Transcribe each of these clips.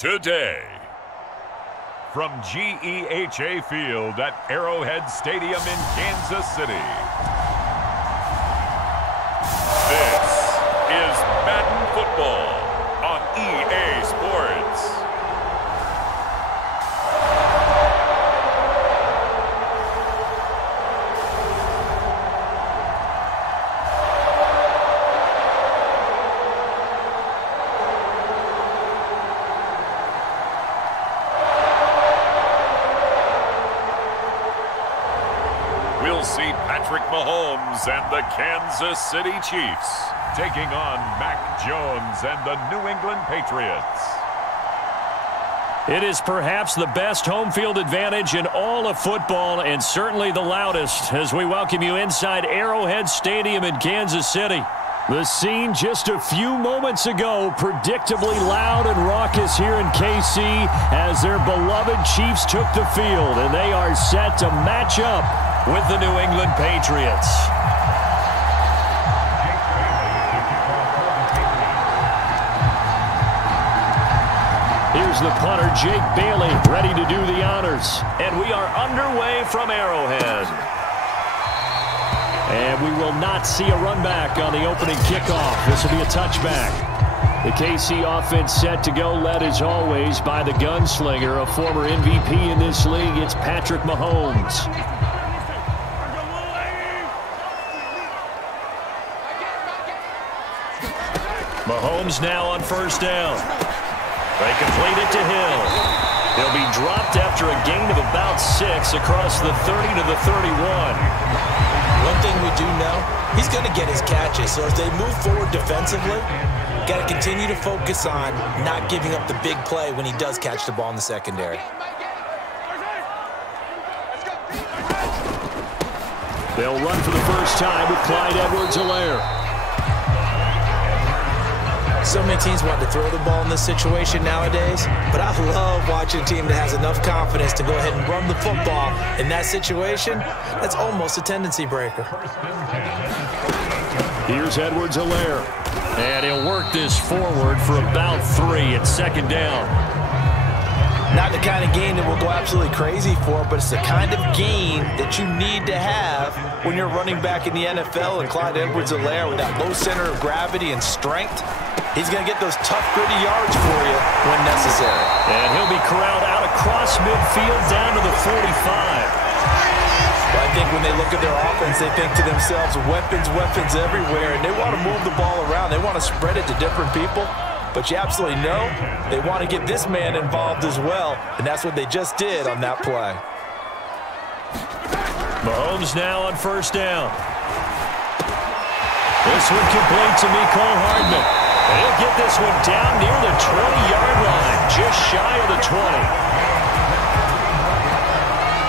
today. From GEHA Field at Arrowhead Stadium in Kansas City. This is Madden Football on EA Sports. We'll see Patrick Mahomes and the Kansas City Chiefs taking on Mac Jones and the New England Patriots. It is perhaps the best home field advantage in all of football, and certainly the loudest, as we welcome you inside Arrowhead Stadium in Kansas City. The scene just a few moments ago, predictably loud and raucous here in KC as their beloved Chiefs took the field, and they are set to match up with the New England Patriots. Here's the punter, Jake Bailey, ready to do the honors. And we are underway from Arrowhead. And we will not see a run back on the opening kickoff. This will be a touchback. The KC offense set to go, led as always by the gunslinger, a former MVP in this league. It's Patrick Mahomes. Mahomes now on first down. They complete it to Hill. He'll be dropped after a gain of about 6 across the 30 to the 31. One thing we do know, he's going to get his catches. So as they move forward defensively, got to continue to focus on not giving up the big play when he does catch the ball in the secondary. They'll run for the first time with Clyde Edwards-Helaire. So many teams want to throw the ball in this situation nowadays, but I love watching a team that has enough confidence to go ahead and run the football. In that situation, that's almost a tendency breaker. Here's Edwards-Helaire, and he'll work this forward for about 3 at second down. Not the kind of game that we'll go absolutely crazy for, but it's the kind of game that you need to have when you're running back in the NFL. And Clyde Edwards-Helaire, with that low center of gravity and strength, he's going to get those tough, gritty yards for you when necessary. And he'll be corralled out across midfield down to the 45. But I think when they look at their offense, they think to themselves, weapons, weapons everywhere, and they want to move the ball around. They want to spread it to different people. But you absolutely know they want to get this man involved as well, and that's what they just did on that play. Mahomes now on first down. This one complete to Mecole Hardman. And he'll get this one down near the 20-yard line, just shy of the 20.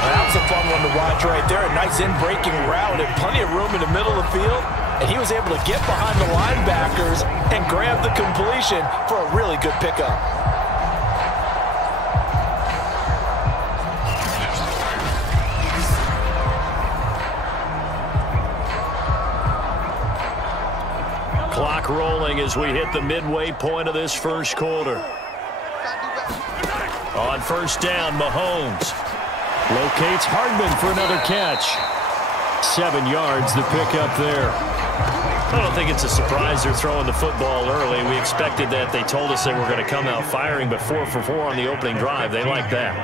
That was a fun one to watch right there. A nice in-breaking route and plenty of room in the middle of the field. And he was able to get behind the linebackers and grab the completion for a really good pickup. Clock rolling as we hit the midway point of this first quarter. On first down, Mahomes locates Hardman for another catch. 7 yards, the pickup there. I don't think it's a surprise they're throwing the football early. We expected that. They told us they were going to come out firing, but 4 for 4 on the opening drive. They like that.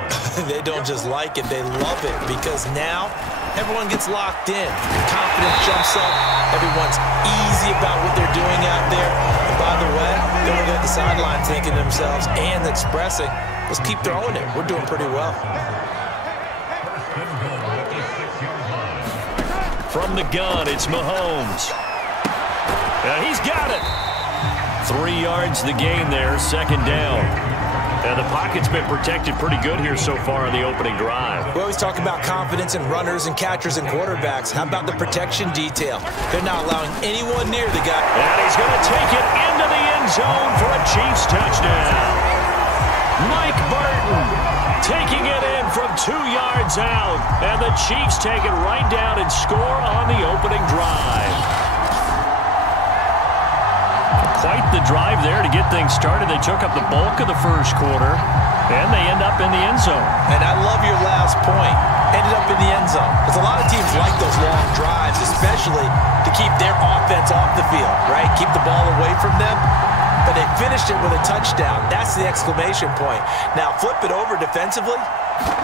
They don't just like it, they love it, because now everyone gets locked in. Confidence jumps up. Everyone's easy about what they're doing out there. And by the way, they're looking at the sideline thinking to themselves and expressing, let's keep throwing it. We're doing pretty well. From the gun, it's Mahomes. And he's got it. 3 yards the gain there, second down. And the pocket's been protected pretty good here so far on the opening drive. We always talk about confidence in runners and catchers and quarterbacks. How about the protection detail? They're not allowing anyone near the guy. And he's going to take it into the end zone for a Chiefs touchdown. Mike Burton taking it in from 2 yards out. And the Chiefs take it right down and score on the opening drive. quite the drive there to get things started. They took up the bulk of the first quarter, and they end up in the end zone. And I love your last point. Ended up in the end zone. Because a lot of teams like those long drives, especially to keep their offense off the field, right? Keep the ball away from them. But they finished it with a touchdown. That's the exclamation point. Now, flip it over defensively.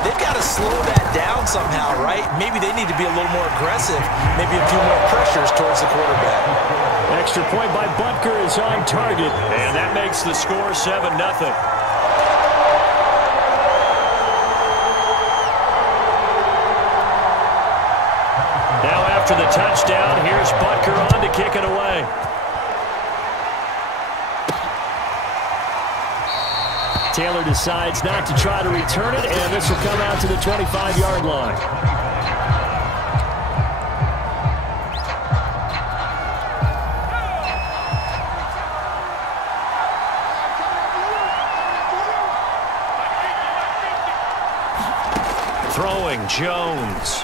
They've got to slow that down somehow, right? Maybe they need to be a little more aggressive. Maybe a few more pressures towards the quarterback. Extra point by Butker is on target. And that makes the score 7-0. Now after the touchdown, here's Butker on to kick it away. Taylor decides not to try to return it, and this will come out to the 25-yard line. Throwing Jones.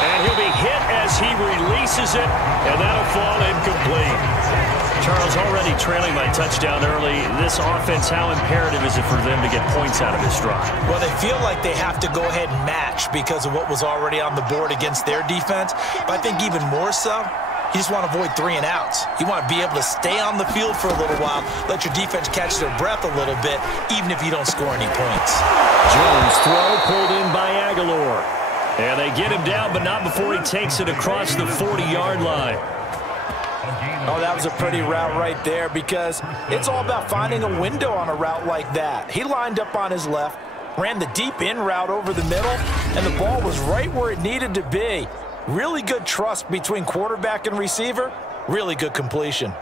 And he'll be hit as he releases it, and that'll fall incomplete. Charles, already trailing by touchdown early. This offense, how imperative is it for them to get points out of this drive? Well, they feel like they have to go ahead and match because of what was already on the board against their defense. But I think even more so, you just want to avoid 3 and outs. You want to be able to stay on the field for a little while, let your defense catch their breath a little bit, even if you don't score any points. Jones throw pulled in by Aguilar. And they get him down, but not before he takes it across the 40-yard line. Oh, that was a pretty route right there because it's all about finding a window on a route like that. He lined up on his left, ran the deep in route over the middle, and the ball was right where it needed to be. Really good trust between quarterback and receiver. Really good completion.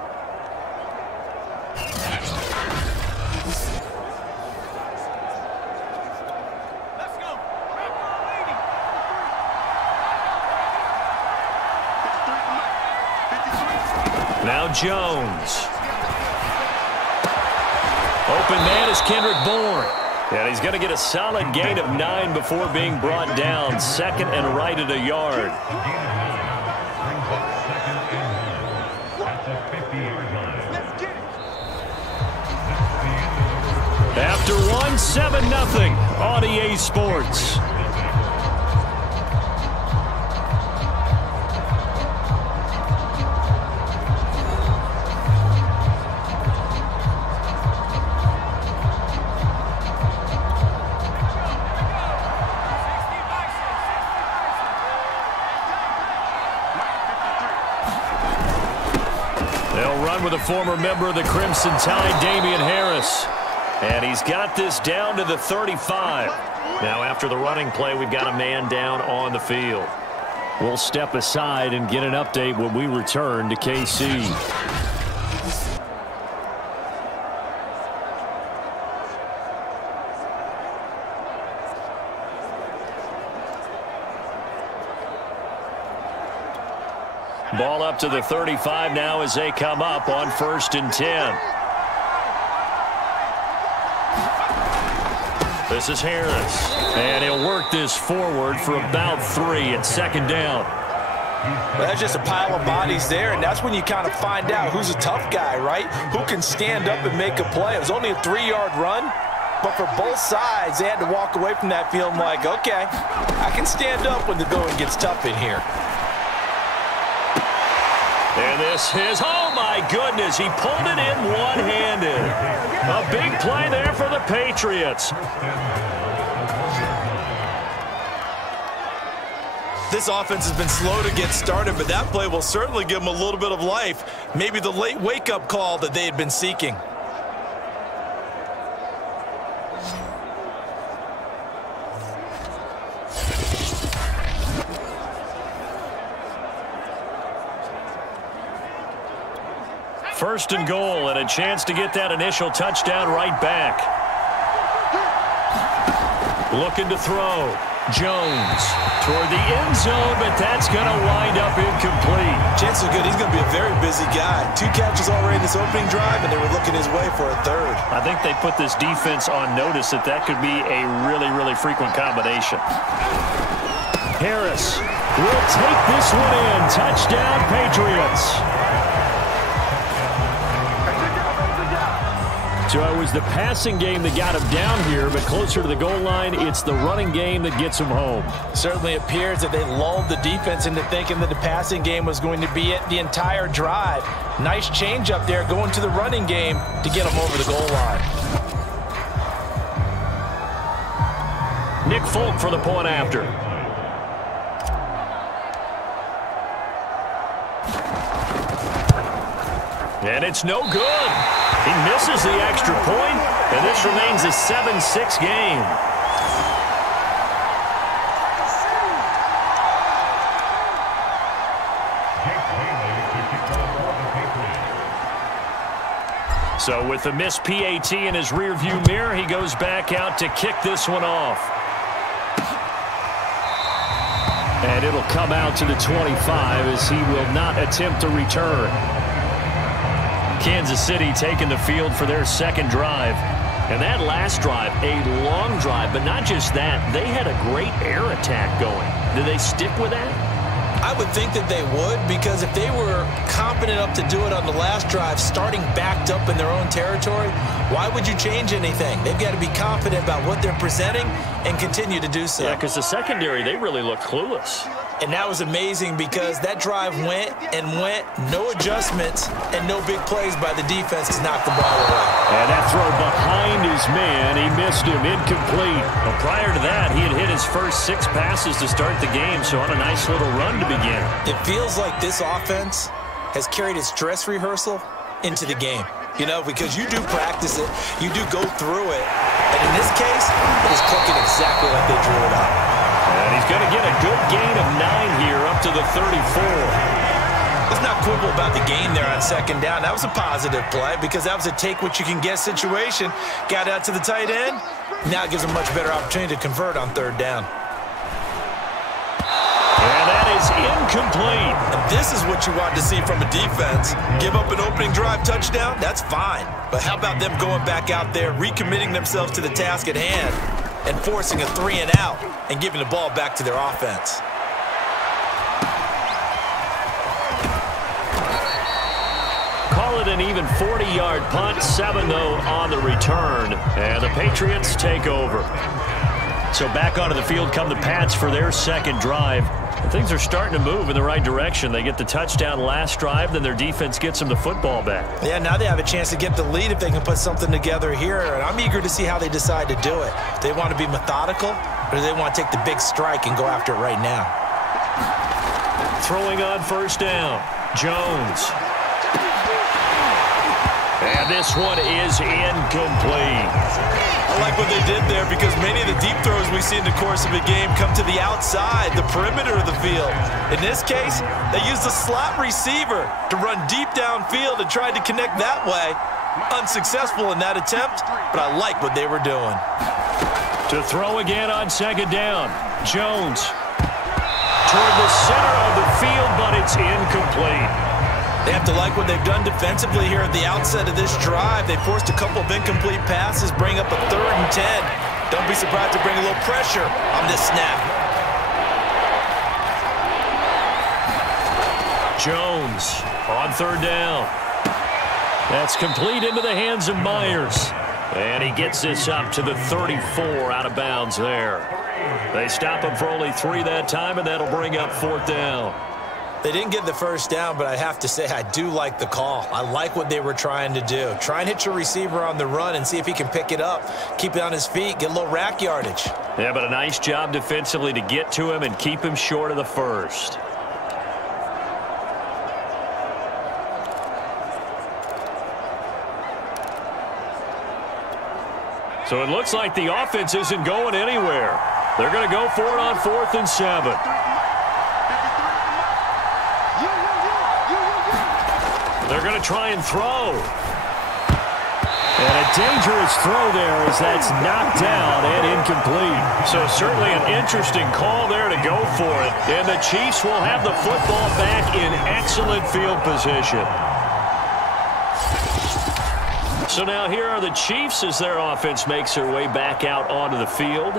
Now Jones. Open man is Kendrick Bourne. And he's going to get a solid gain of 9 before being brought down. Second and right at a yard. After 1, 7-0 on EA Sports. With a former member of the Crimson Tide, Damian Harris. And he's got this down to the 35. Now after the running play, we've got a man down on the field. We'll step aside and get an update when we return to KC. Ball up to the 35 now as they come up on 1st and 10. This is Harris. And he'll work this forward for about 3 at 2nd down. Well, that's just a pile of bodies there, and that's when you kind of find out who's a tough guy, right? Who can stand up and make a play. It was only a 3-yard run, but for both sides, they had to walk away from that feeling like, okay, I can stand up when the going gets tough in here. And this is, oh my goodness, he pulled it in one-handed. A big play there for the Patriots. This offense has been slow to get started, but that play will certainly give them a little bit of life. Maybe the late wake-up call that they had been seeking. First and goal, and a chance to get that initial touchdown right back. Looking to throw. Jones toward the end zone, but that's going to wind up incomplete. Chances are good. He's going to be a very busy guy. 2 catches already in this opening drive, and they were looking his way for a 3rd. I think they put this defense on notice that that could be a really, really frequent combination. Harris will take this one in. Touchdown, Patriots. So it was the passing game that got him down here, but closer to the goal line, it's the running game that gets him home. Certainly appears that they lulled the defense into thinking that the passing game was going to be it the entire drive. Nice change up there going to the running game to get him over the goal line. Nick Folk for the point after. And it's no good. He misses the extra point, and this remains a 7-6 game. So with the missed PAT in his rearview mirror, he goes back out to kick this one off. And it'll come out to the 25 as he will not attempt to return. Kansas City taking the field for their second drive. And that last drive, a long drive, but not just that. They had a great air attack going. Did they stick with that? I would think that they would, because if they were confident enough to do it on the last drive, starting backed up in their own territory, why would you change anything? They've got to be confident about what they're presenting and continue to do so. Yeah, because the secondary, they really look clueless. And that was amazing because that drive went and went, no adjustments and no big plays by the defense to knock the ball away. And that throw behind his man, he missed him, incomplete. Well, prior to that, he had hit his first 6 passes to start the game, so on a nice little run to begin. It feels like this offense has carried its dress rehearsal into the game. You know, because you do practice it, you do go through it, and in this case, it is clicking exactly like they drew it up. And he's going to get a good gain of 9 here up to the 34. Let's not quibble about the gain there on second down. That was a positive play because that was a take-what-you-can-get situation. Got out to the tight end. Now it gives them a much better opportunity to convert on third down. And that is incomplete. And this is what you want to see from a defense. Give up an opening drive touchdown, that's fine. But how about them going back out there, recommitting themselves to the task at hand, and forcing a 3-and-out and giving the ball back to their offense. Call it an even 40-yard punt, 7 though on the return, and the Patriots take over. So back onto the field come the Pats for their second drive. Things are starting to move in the right direction. They get the touchdown last drive, then their defense gets them the football back. Yeah, now they have a chance to get the lead if they can put something together here, and I'm eager to see how they decide to do it. Do they want to be methodical, or do they want to take the big strike and go after it right now? Throwing on first down, Jones. And this one is incomplete. I like what they did there because many of the deep throws we see in the course of a game come to the outside, the perimeter of the field. In this case, they used a slot receiver to run deep downfield and tried to connect that way. Unsuccessful in that attempt, but I like what they were doing. To throw again on second down, Jones. Toward the center of the field, but it's incomplete. They have to like what they've done defensively here at the outset of this drive. They forced a couple of incomplete passes, bring up a 3rd and 10. Don't be surprised to bring a little pressure on this snap. Jones on third down. That's complete into the hands of Myers. And he gets this up to the 34 out of bounds there. They stop him for only 3 that time, and that'll bring up 4th down. They didn't get the first down, but I have to say I do like the call. I like what they were trying to do. Try and hit your receiver on the run and see if he can pick it up, keep it on his feet, get a little rack yardage. Yeah, but a nice job defensively to get to him and keep him short of the first. So it looks like the offense isn't going anywhere. They're going to go for it on 4th and 7. They're going to try and throw. And a dangerous throw there as that's knocked down and incomplete. So certainly an interesting call there to go for it. And the Chiefs will have the football back in excellent field position. So now here are the Chiefs as their offense makes their way back out onto the field.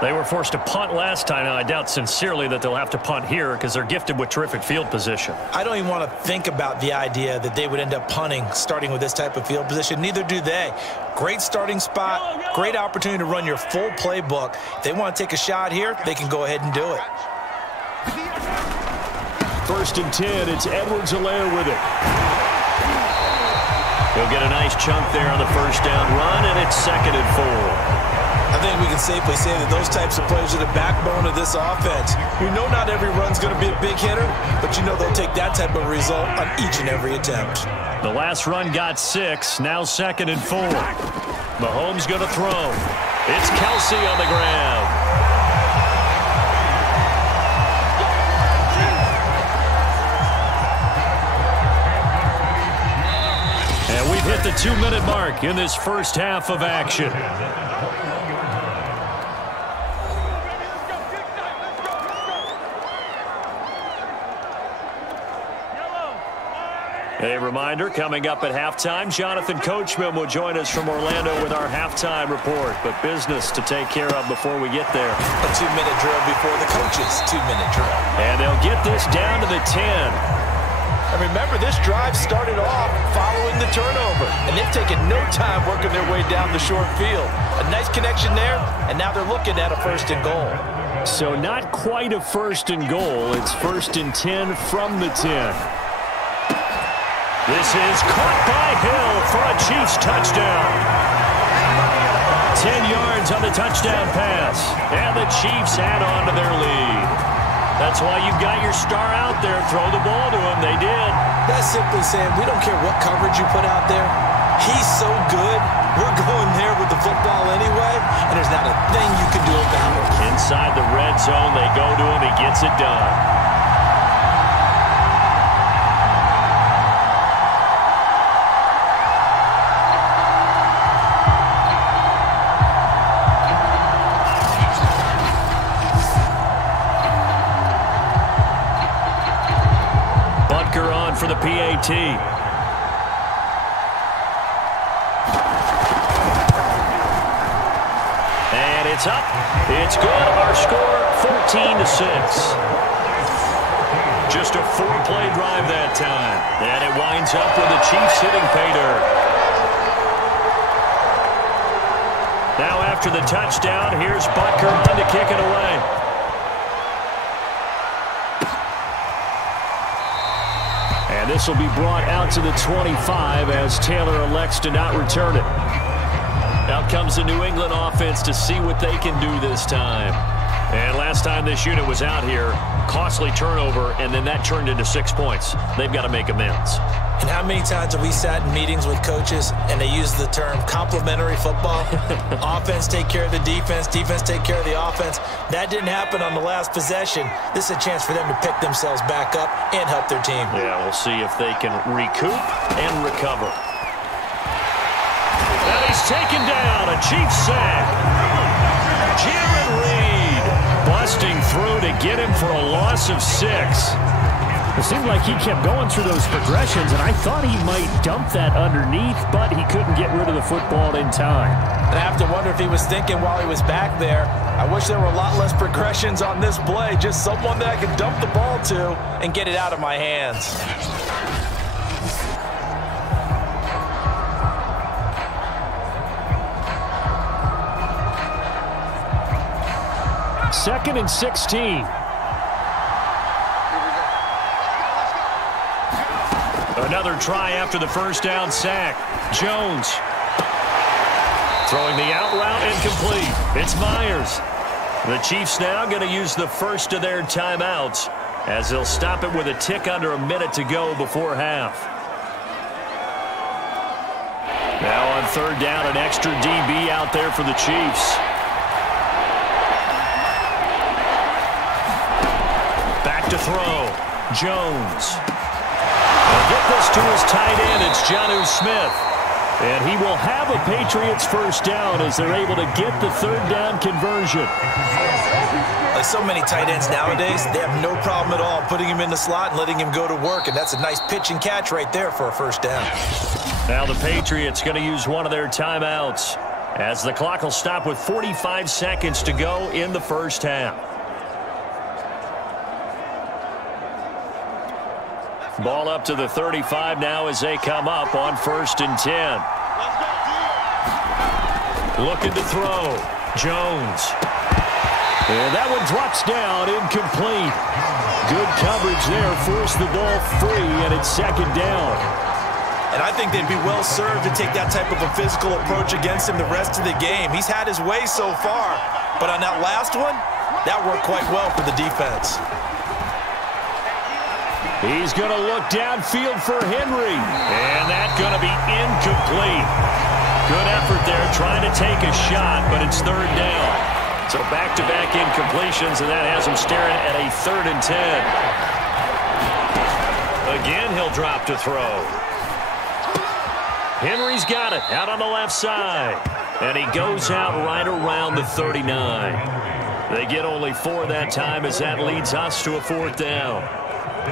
They were forced to punt last time. Now, I doubt sincerely that they'll have to punt here because they're gifted with terrific field position. I don't even want to think about the idea that they would end up punting starting with this type of field position. Neither do they. Great starting spot, great opportunity to run your full playbook. If they want to take a shot here, they can go ahead and do it. 1st and 10, it's Edwards-Helaire with it. He'll get a nice chunk there on the first down run, and it's 2nd and 4. I think we can safely say that those types of players are the backbone of this offense. You know not every run's going to be a big hitter, but you know they'll take that type of result on each and every attempt. The last run got 6, now 2nd and 4. Mahomes going to throw. It's Kelsey on the ground. And we've hit the 2-minute mark in this first half of action. A reminder, coming up at halftime, Jonathan Coachman will join us from Orlando with our halftime report. But business to take care of before we get there. A 2-minute drill before the coaches' 2-minute drill. And they'll get this down to the 10. And remember, this drive started off following the turnover. And they've taken no time working their way down the short field. A nice connection there, and now they're looking at a 1st and goal. So not quite a 1st and goal. It's 1st and 10 from the 10. This is caught by Hill for a Chiefs touchdown. 10 yards on the touchdown pass. And the Chiefs add on to their lead. That's why you've got your star out there. Throw the ball to him. They did. That's simply saying we don't care what coverage you put out there. He's so good. We're going there with the football anyway, and there's not a thing you can do about it. Inside the red zone, they go to him. He gets it done. For the PAT. And it's up. It's good. Our score, 14-6. Just a 4-play drive that time. And it winds up with the Chiefs hitting pay dirt. Now after the touchdown, here's Butker on to kick it away. And this will be brought out to the 25 as Taylor elects to not return it. Out comes the New England offense to see what they can do this time. And last time this unit was out here, costly turnover, and then that turned into 6 points. They've got to make amends. And how many times have we sat in meetings with coaches and they use the term complementary football? Offense take care of the defense, defense take care of the offense. That didn't happen on the last possession. This is a chance for them to pick themselves back up and help their team. Yeah, we'll see if they can recoup and recover. And he's taken down, a Chiefs sack. Jaron Reed busting through to get him for a loss of 6. It seemed like he kept going through those progressions, and I thought he might dump that underneath, but he couldn't get rid of the football in time. And I have to wonder if he was thinking while he was back there, I wish there were a lot less progressions on this play, just someone that I could dump the ball to and get it out of my hands. Second and 16. Another try after the first down sack. Jones throwing the out route incomplete. It's Myers. The Chiefs now going to use the first of their timeouts as they'll stop it with a tick under a minute to go before half. Now on third down, an extra DB out there for the Chiefs. Back to throw. Jones. They'll get this to his tight end. It's Jonnu Smith. And he will have a Patriots first down as they're able to get the third down conversion. Like so many tight ends nowadays, they have no problem at all putting him in the slot and letting him go to work. And that's a nice pitch and catch right there for a first down. Now the Patriots going to use one of their timeouts as the clock will stop with 45 seconds to go in the first half. Ball up to the 35 now as they come up on 1st and 10. Looking to throw. Jones. And that one drops down, incomplete. Good coverage there, forced the ball free, and it's 2nd down. And I think they'd be well served to take that type of a physical approach against him the rest of the game. He's had his way so far, but on that last one, that worked quite well for the defense. He's going to look downfield for Henry, and that's going to be incomplete. Good effort there trying to take a shot, but it's 3rd down. So back-to-back incompletions, and that has him staring at a 3rd and 10. Again, he'll drop to throw. Henry's got it out on the left side, and he goes out right around the 39. They get only 4 that time as that leads us to a 4th down.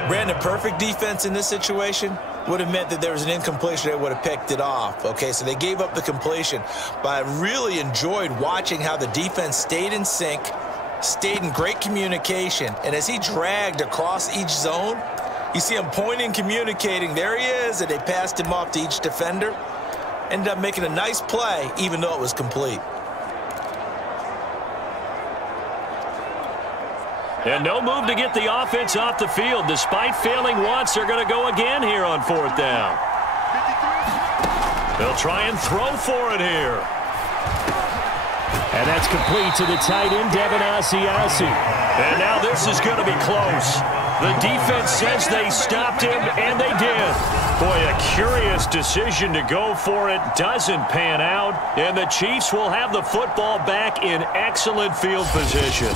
Brandon, perfect defense in this situation would have meant that there was an incompletion that would have picked it off. Okay, so they gave up the completion, but I really enjoyed watching how the defense stayed in sync, stayed in great communication, and as he dragged across each zone, you see him pointing, communicating. There he is, and they passed him off to each defender. Ended up making a nice play, even though it was complete. And no move to get the offense off the field. Despite failing once, they're going to go again here on 4th down. They'll try and throw for it here. And that's complete to the tight end, Devin Asiasi. And now this is going to be close. The defense says they stopped him, and they did. Boy, a curious decision to go for it. Doesn't pan out, and the Chiefs will have the football back in excellent field position.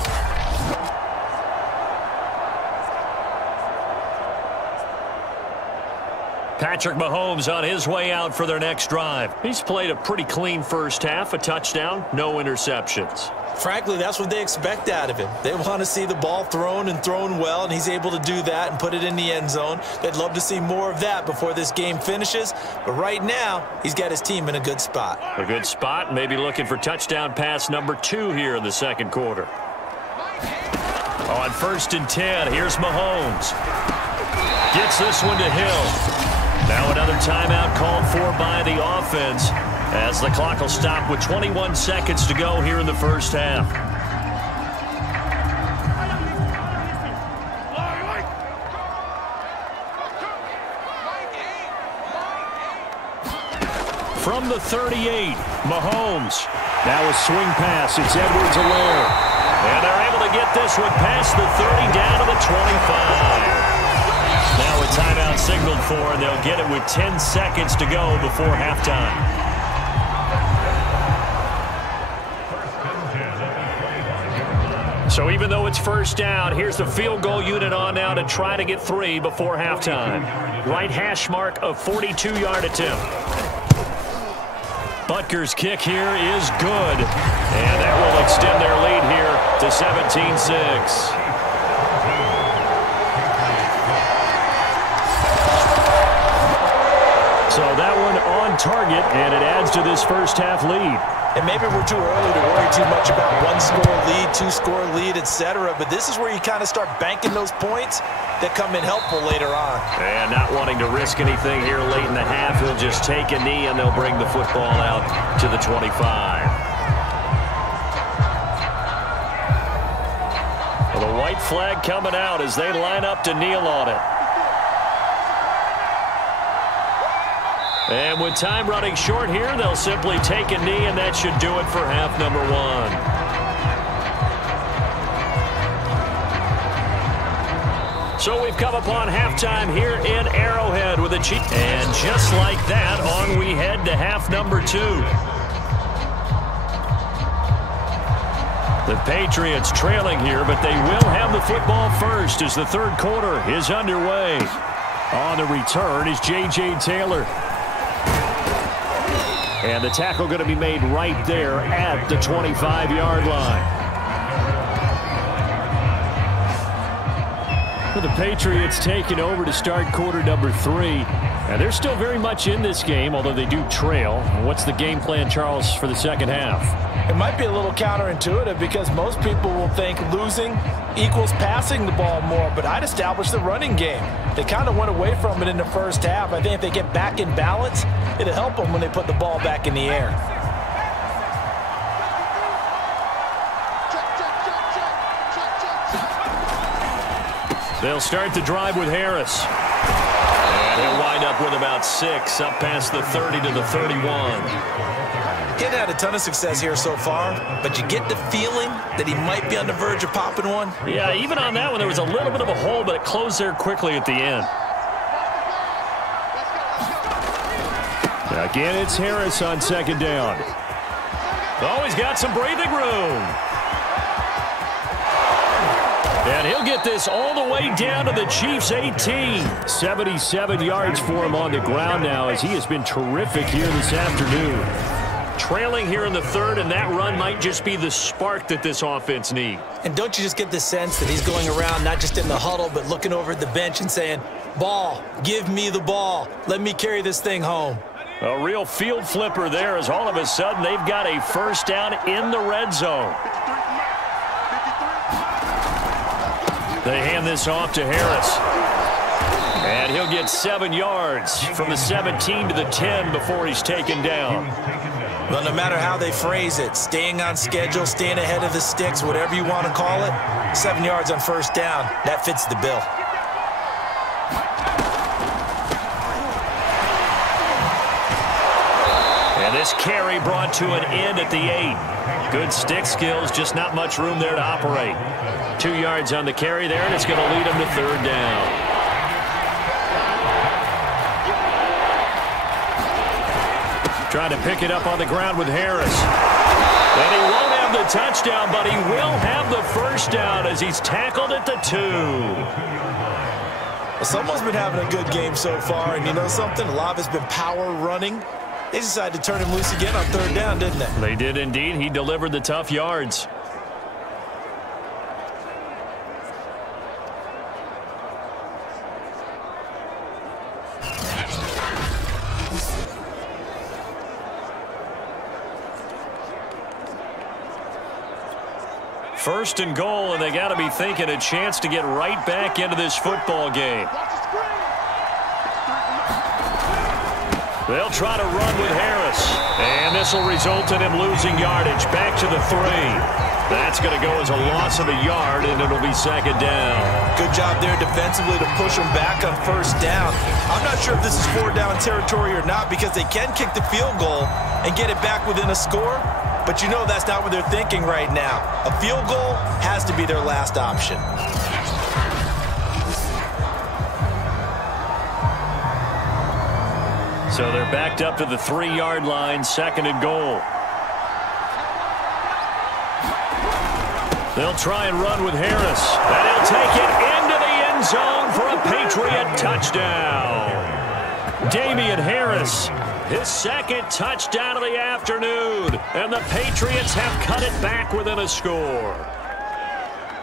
Patrick Mahomes on his way out for their next drive. He's played a pretty clean first half, a touchdown, no interceptions. Frankly, that's what they expect out of him. They want to see the ball thrown and thrown well, and he's able to do that and put it in the end zone. They'd love to see more of that before this game finishes, but right now, he's got his team in a good spot. A good spot, maybe looking for touchdown pass number 2 here in the 2nd quarter. On 1st and 10, here's Mahomes. Gets this one to Hill. Now another timeout called for by the offense as the clock will stop with 21 seconds to go here in the first half. From the 38, Mahomes. Now a swing pass. It's Edwards-Helaire. And they're able to get this one past the 30 down to the 25. Now a timeout signaled for, and they'll get it with 10 seconds to go before halftime. So even though it's 1st down, here's the field goal unit on now to try to get 3 before halftime. Right hash mark of 42-yard attempt. Butker's kick here is good, and that will extend their lead here to 17-6. So that one on target, and it adds to this first half lead. And maybe we're too early to worry too much about 1-score lead, 2-score lead, etc. But this is where you kind of start banking those points that come in helpful later on. And not wanting to risk anything here late in the half, he'll just take a knee, and they'll bring the football out to the 25. Well, the white flag coming out as they line up to kneel on it. And with time running short here, they'll simply take a knee, and that should do it for half number 1. So we've come upon halftime here in Arrowhead with a Chiefs. And just like that, on we head to half number 2. The Patriots trailing here, but they will have the football first as the 3rd quarter is underway. On the return is J.J. Taylor. And the tackle going to be made right there at the 25-yard line. The Patriots taking over to start quarter number 3. And they're still very much in this game, although they do trail. What's the game plan, Charles, for the second half? It might be a little counterintuitive because most people will think losing equals passing the ball more, but I'd establish the running game. They kind of went away from it in the first half. I think if they get back in balance, it'll help them when they put the ball back in the air. They'll start the drive with Harris. And he'll wind up with about 6, up past the 30 to the 31. He's had a ton of success here so far, but you get the feeling that he might be on the verge of popping one. Yeah, even on that one, there was a little bit of a hole, but it closed there quickly at the end. Again, it's Harris on second down. Oh, he's got some breathing room. And he'll get this all the way down to the Chiefs' 18. 77 yards for him on the ground now, as he has been terrific here this afternoon. Trailing here in the third, and that run might just be the spark that this offense needs. And don't you just get the sense that he's going around not just in the huddle, but looking over at the bench and saying, ball, give me the ball. Let me carry this thing home. A real field flipper there, as all of a sudden they've got a first down in the red zone. They hand this off to Harris. And he'll get 7 yards from the 17 to the 10 before he's taken down. Well, no matter how they phrase it, staying on schedule, staying ahead of the sticks, whatever you want to call it, 7 yards on first down, that fits the bill. And this carry brought to an end at the 8. Good stick skills, just not much room there to operate. 2 yards on the carry there, and it's going to lead him to third down. Trying to pick it up on the ground with Harris. And he won't have the touchdown, but he will have the first down as he's tackled at the 2. Well, someone's been having a good game so far, and you know something? A lot of it's been power running. They decided to turn him loose again on third down, didn't they? They did indeed. He delivered the tough yards. First and goal, and they got to be thinking a chance to get right back into this football game. They'll try to run with Harris, and this will result in him losing yardage back to the 3. That's going to go as a loss of a yard, and it'll be second down. Good job there defensively to push him back on first down. I'm not sure if this is 4 down territory or not, because they can kick the field goal and get it back within a score. But you know that's not what they're thinking right now. A field goal has to be their last option. So they're backed up to the 3-yard line, second and goal. They'll try and run with Harris. And he'll take it into the end zone for a Patriot touchdown. Damian Harris, his second touchdown of the afternoon. And the Patriots have cut it back within a score.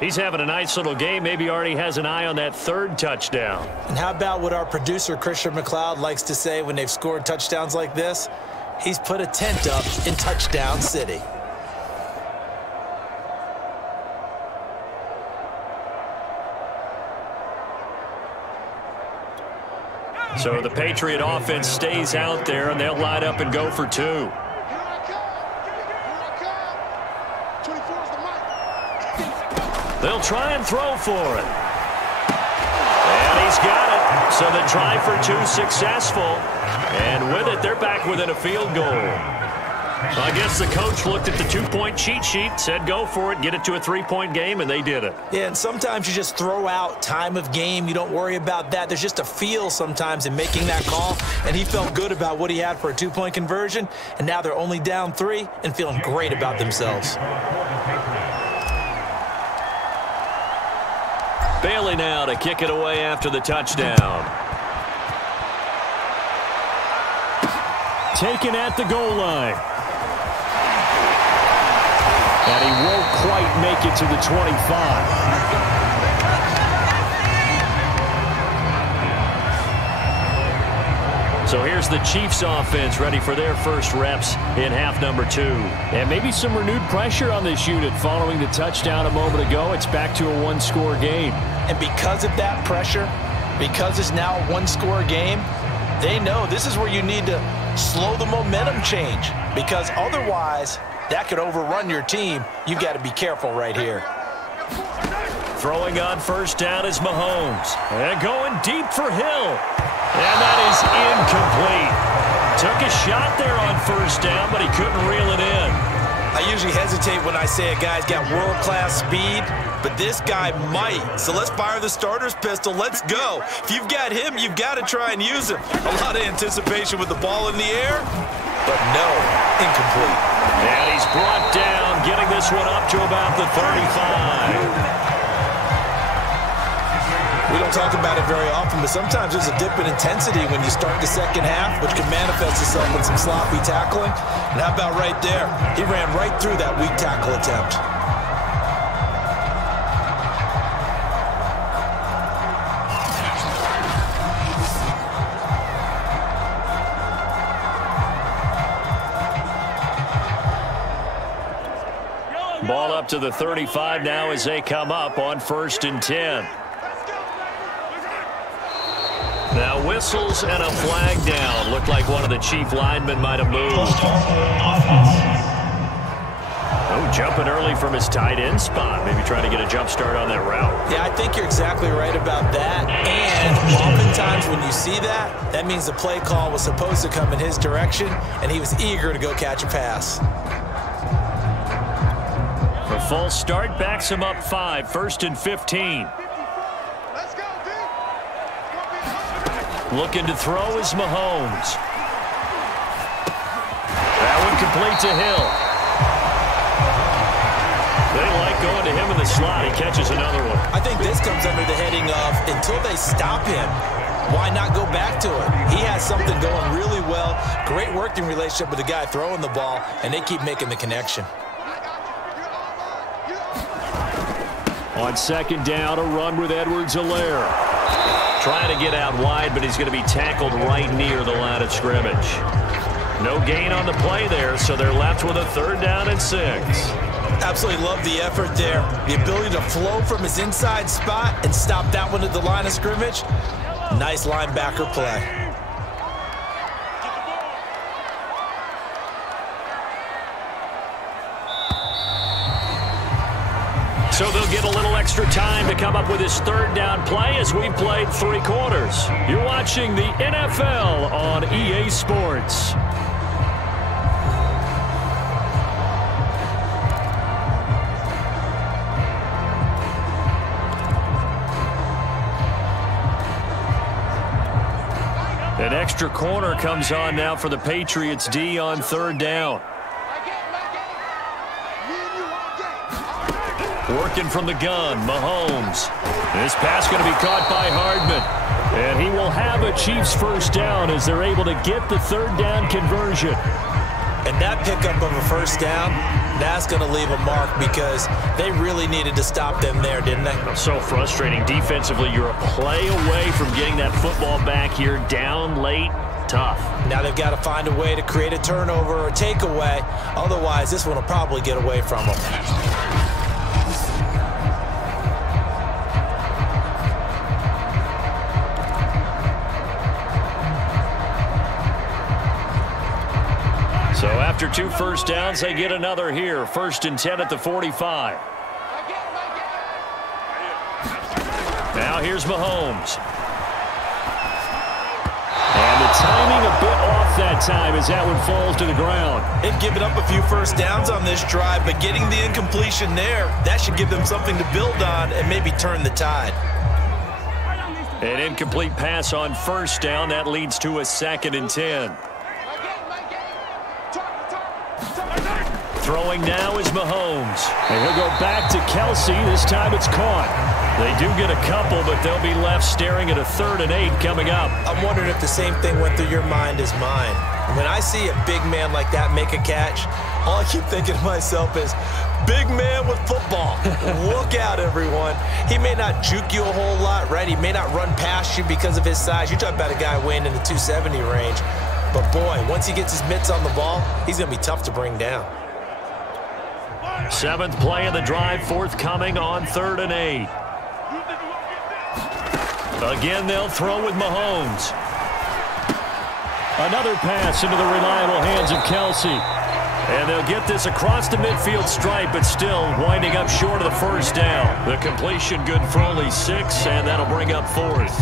He's having a nice little game. Maybe already has an eye on that third touchdown. And how about what our producer, Christian McLeod, likes to say when they've scored touchdowns like this? He's put a tent up in Touchdown City. So the Patriot offense stays out there, and they'll line up and go for 2. They'll try and throw for it. And he's got it. So the try for 2 successful. And with it, they're back within a field goal. So I guess the coach looked at the 2-point cheat sheet, said go for it, get it to a 3-point game, and they did it. Yeah, and sometimes you just throw out time of game. You don't worry about that. There's just a feel sometimes in making that call, and he felt good about what he had for a 2-point conversion, and now they're only down 3 and feeling great about themselves. Bailey now to kick it away after the touchdown. Taken at the goal line. And he won't quite make it to the 25. So here's the Chiefs offense ready for their first reps in half number 2. And maybe some renewed pressure on this unit following the touchdown a moment ago. It's back to a one-score game. And because of that pressure, because it's now a one-score game, they know this is where you need to slow the momentum change, because otherwise that could overrun your team. You've got to be careful right here. Throwing on first down is Mahomes. And going deep for Hill. And that is incomplete. Took a shot there on first down, but he couldn't reel it in. I usually hesitate when I say a guy's got world-class speed, but this guy might. So let's fire the starter's pistol. Let's go. If you've got him, you've got to try and use him. A lot of anticipation with the ball in the air, but no, incomplete. And he's brought down, getting this one up to about the 35. We don't talk about it very often, but sometimes there's a dip in intensity when you start the second half, which can manifest itself in some sloppy tackling. And how about right there? He ran right through that weak tackle attempt. Ball up to the 35 now as they come up on 1st and 10. Now whistles and a flag down. Looked like one of the Chief linemen might have moved. Oh, jumping early from his tight end spot. Maybe trying to get a jump start on that route. Yeah, I think you're exactly right about that. And oftentimes when you see that, that means the play call was supposed to come in his direction, and he was eager to go catch a pass. A false start backs him up 5, 1st and 15. Looking to throw is Mahomes. That one complete to Hill. They like going to him in the slot. He catches another one. I think this comes under the heading of until they stop him, why not go back to it? He has something going really well. Great working relationship with the guy throwing the ball, and they keep making the connection. On 2nd down, a run with Edwards-Helaire. Trying to get out wide, but he's going to be tackled right near the line of scrimmage. No gain on the play there, so they're left with a 3rd down and 6. Absolutely love the effort there. The ability to flow from his inside spot and stop that one at the line of scrimmage. Nice linebacker play. So they'll get a little extra time to come up with his 3rd down play as we've played 3 quarters. You're watching the NFL on EA Sports. An extra corner comes on now for the Patriots D on 3rd down. Working from the gun, Mahomes. This pass going to be caught by Hardman. And he will have a Chiefs 1st down as they're able to get the 3rd down conversion. And that pickup of a 1st down, that's going to leave a mark because they really needed to stop them there, didn't they? So frustrating. Defensively, you're a play away from getting that football back here down late. Tough. Now they've got to find a way to create a turnover or a takeaway. Otherwise, this one will probably get away from them. So after 2 1st downs, they get another here. 1st and 10 at the 45. Now here's Mahomes. And the timing a bit off that time as that one falls to the ground. They've given up a few 1st downs on this drive, but getting the incompletion there, that should give them something to build on and maybe turn the tide. An incomplete pass on 1st down. That leads to a 2nd and 10. Throwing now is Mahomes. And he'll go back to Kelsey. This time it's caught. They do get a couple, but they'll be left staring at a 3rd and 8 coming up. I'm wondering if the same thing went through your mind as mine. When I see a big man like that make a catch, all I keep thinking to myself is, big man with football. Look out, everyone. He may not juke you a whole lot, right? He may not run past you because of his size. You're talking about a guy weighing in the 270 range. But, boy, once he gets his mitts on the ball, he's going to be tough to bring down. 7th play of the drive forthcoming on 3rd and 8. Again, they'll throw with Mahomes. Another pass into the reliable hands of Kelsey. And they'll get this across the midfield stripe, but still winding up short of the 1st down. The completion good for only 6, and that'll bring up 4th.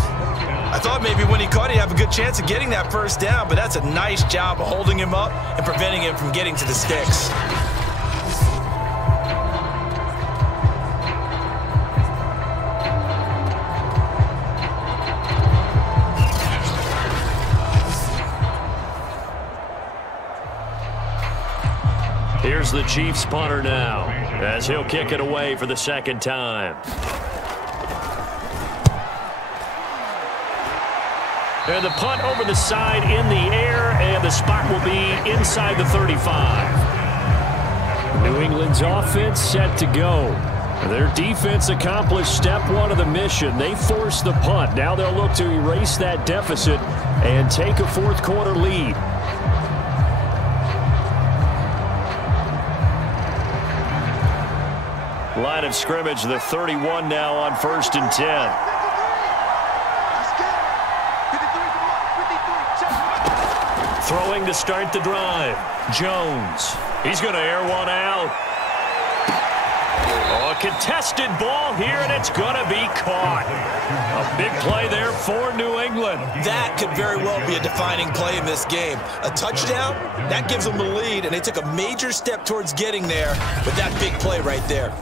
I thought maybe when he caught it, he'd have a good chance of getting that 1st down, but that's a nice job of holding him up and preventing him from getting to the sticks. Here's the Chiefs punter now, as he'll kick it away for the 2nd time. And the punt over the side in the air, and the spot will be inside the 35. New England's offense set to go. Their defense accomplished step 1 of the mission. They forced the punt. Now they'll look to erase that deficit and take a 4th quarter lead. Line of scrimmage, the 31 now on 1st and 10. Throwing to start the drive. Jones. He's going to air one out. Oh, a contested ball here, and it's going to be caught. A big play there for New England. That could very well be a defining play in this game. A touchdown, that gives them the lead, and they took a major step towards getting there with that big play right there.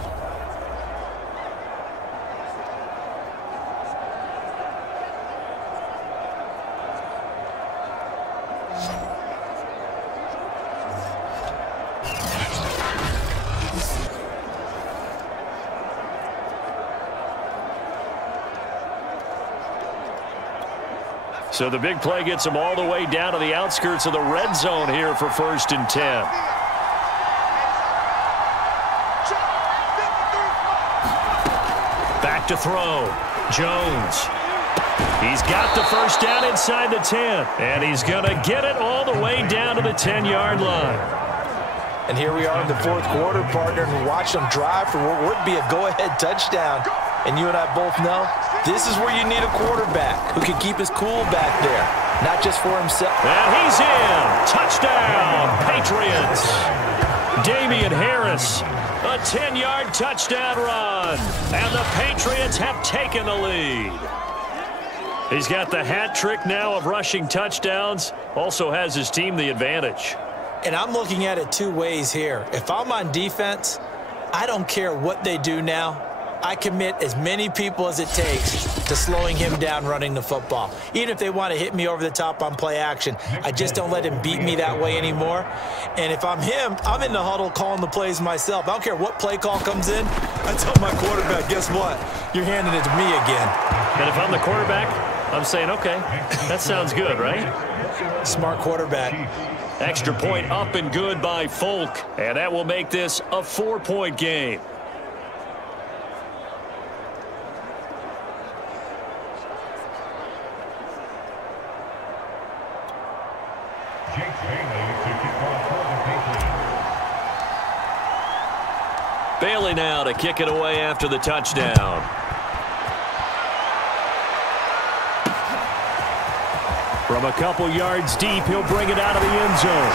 So the big play gets them all the way down to the outskirts of the red zone here for 1st and 10. Back to throw. Jones. He's got the 1st down inside the 10. And he's going to get it all the way down to the 10-yard line. And here we are in the 4th quarter, partner, and watch them drive for what would be a go-ahead touchdown. And you and I both know this is where you need a quarterback who can keep his cool back there, not just for himself. And he's in. Touchdown, Patriots. Damian Harris, a 10-yard touchdown run. And the Patriots have taken the lead. He's got the hat trick now of rushing touchdowns. Also has his team the advantage. And I'm looking at it 2 ways here. If I'm on defense, I don't care what they do now. I commit as many people as it takes to slowing him down running the football. Even if they want to hit me over the top on play action, I just don't let him beat me that way anymore. And if I'm him, I'm in the huddle calling the plays myself. I don't care what play call comes in. I tell my quarterback, guess what? You're handing it to me again. And if I'm the quarterback, I'm saying, okay, that sounds good, right? Smart quarterback. Extra point up and good by Folk. And that will make this a 4-point game. Bailey now to kick it away after the touchdown. From a couple yards deep, he'll bring it out of the end zone.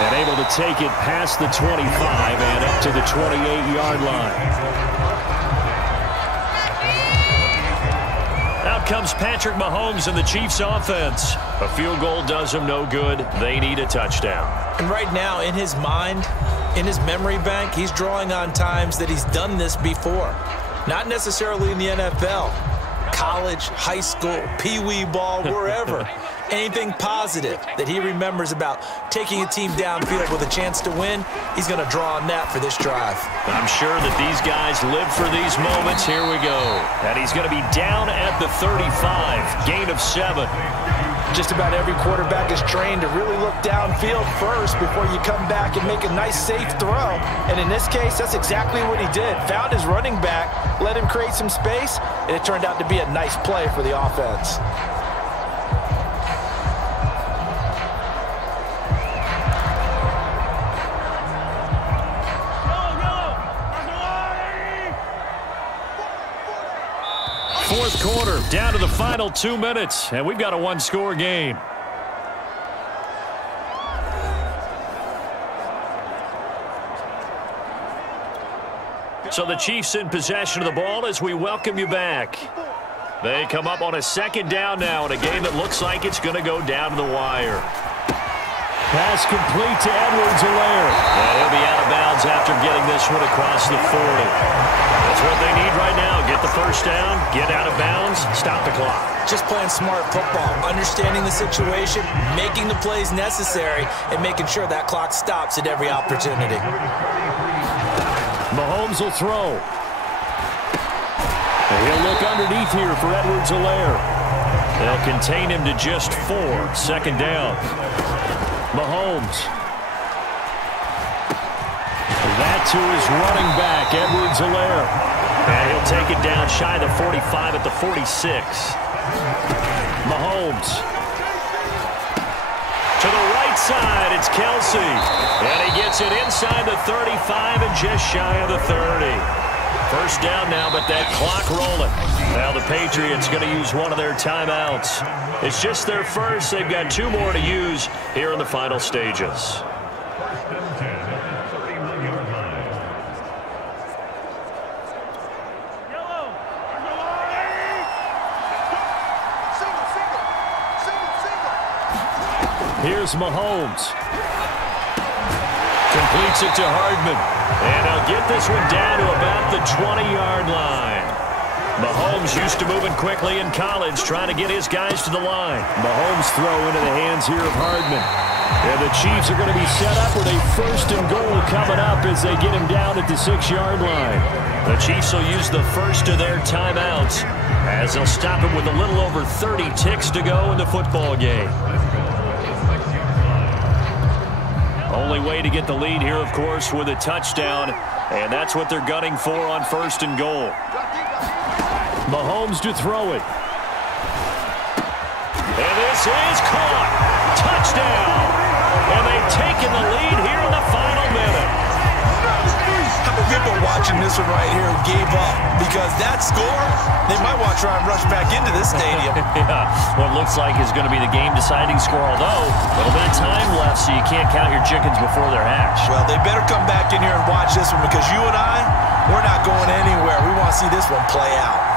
And able to take it past the 25 and up to the 28-yard line. Out comes Patrick Mahomes and the Chiefs offense. A field goal does them no good. They need a touchdown. And right now, in his mind, in his memory bank, he's drawing on times that he's done this before. Not necessarily in the NFL. College, high school, pee-wee ball, wherever. Anything positive that he remembers about taking a team downfield with a chance to win, he's going to draw on that for this drive. I'm sure that these guys live for these moments. Here we go. And he's going to be down at the 35. Gain of 7. Just about every quarterback is trained to really look downfield first before you come back and make a nice, safe throw. And in this case, that's exactly what he did. Found his running back, let him create some space, and it turned out to be a nice play for the offense. Fourth quarter, down to the final 2 minutes, and we've got a one-score game. So the Chiefs in possession of the ball as we welcome you back. They come up on a second down now in a game that looks like it's going to go down to the wire. Pass complete to Edwards-Helaire. And he'll be out of bounds after getting this one across the 40. That's what they need right now. Get the first down, get out of bounds, stop the clock. Just playing smart football, understanding the situation, making the plays necessary, and making sure that clock stops at every opportunity. Mahomes will throw. And he'll look underneath here for Edwards-Helaire. They'll contain him to just 4. Second down. Mahomes. That to his running back, Edwards-Helaire. And he'll take it down shy of the 45 at the 46. Mahomes. To the right side, it's Kelsey. And he gets it inside the 35 and just shy of the 30. First down now, but that clock rolling. Now the Patriots going to use one of their timeouts. It's just their first. They've got 2 more to use here in the final stages. Here's Mahomes. Completes it to Hardman. And he'll get this one down to about the 20-yard line. Mahomes used to moving quickly in college, trying to get his guys to the line. Mahomes throw into the hands here of Hardman. And the Chiefs are going to be set up with a first and goal coming up as they get him down at the 6-yard line. The Chiefs will use the first of their timeouts as they'll stop him with a little over 30 ticks to go in the football game. Only way to get the lead here, of course, with a touchdown, and that's what they're gunning for on first and goal. Mahomes to throw it. And this is caught. Touchdown. And they've taken the lead here in the final minute. How many people watching this one right here who gave up? Because that score, they might want to try and rush back into this stadium. Yeah, what looks like is going to be the game-deciding score, although a little bit of time left, so you can't count your chickens before they're hatched. Well, they better come back in here and watch this one because you and I, we're not going anywhere. We want to see this one play out.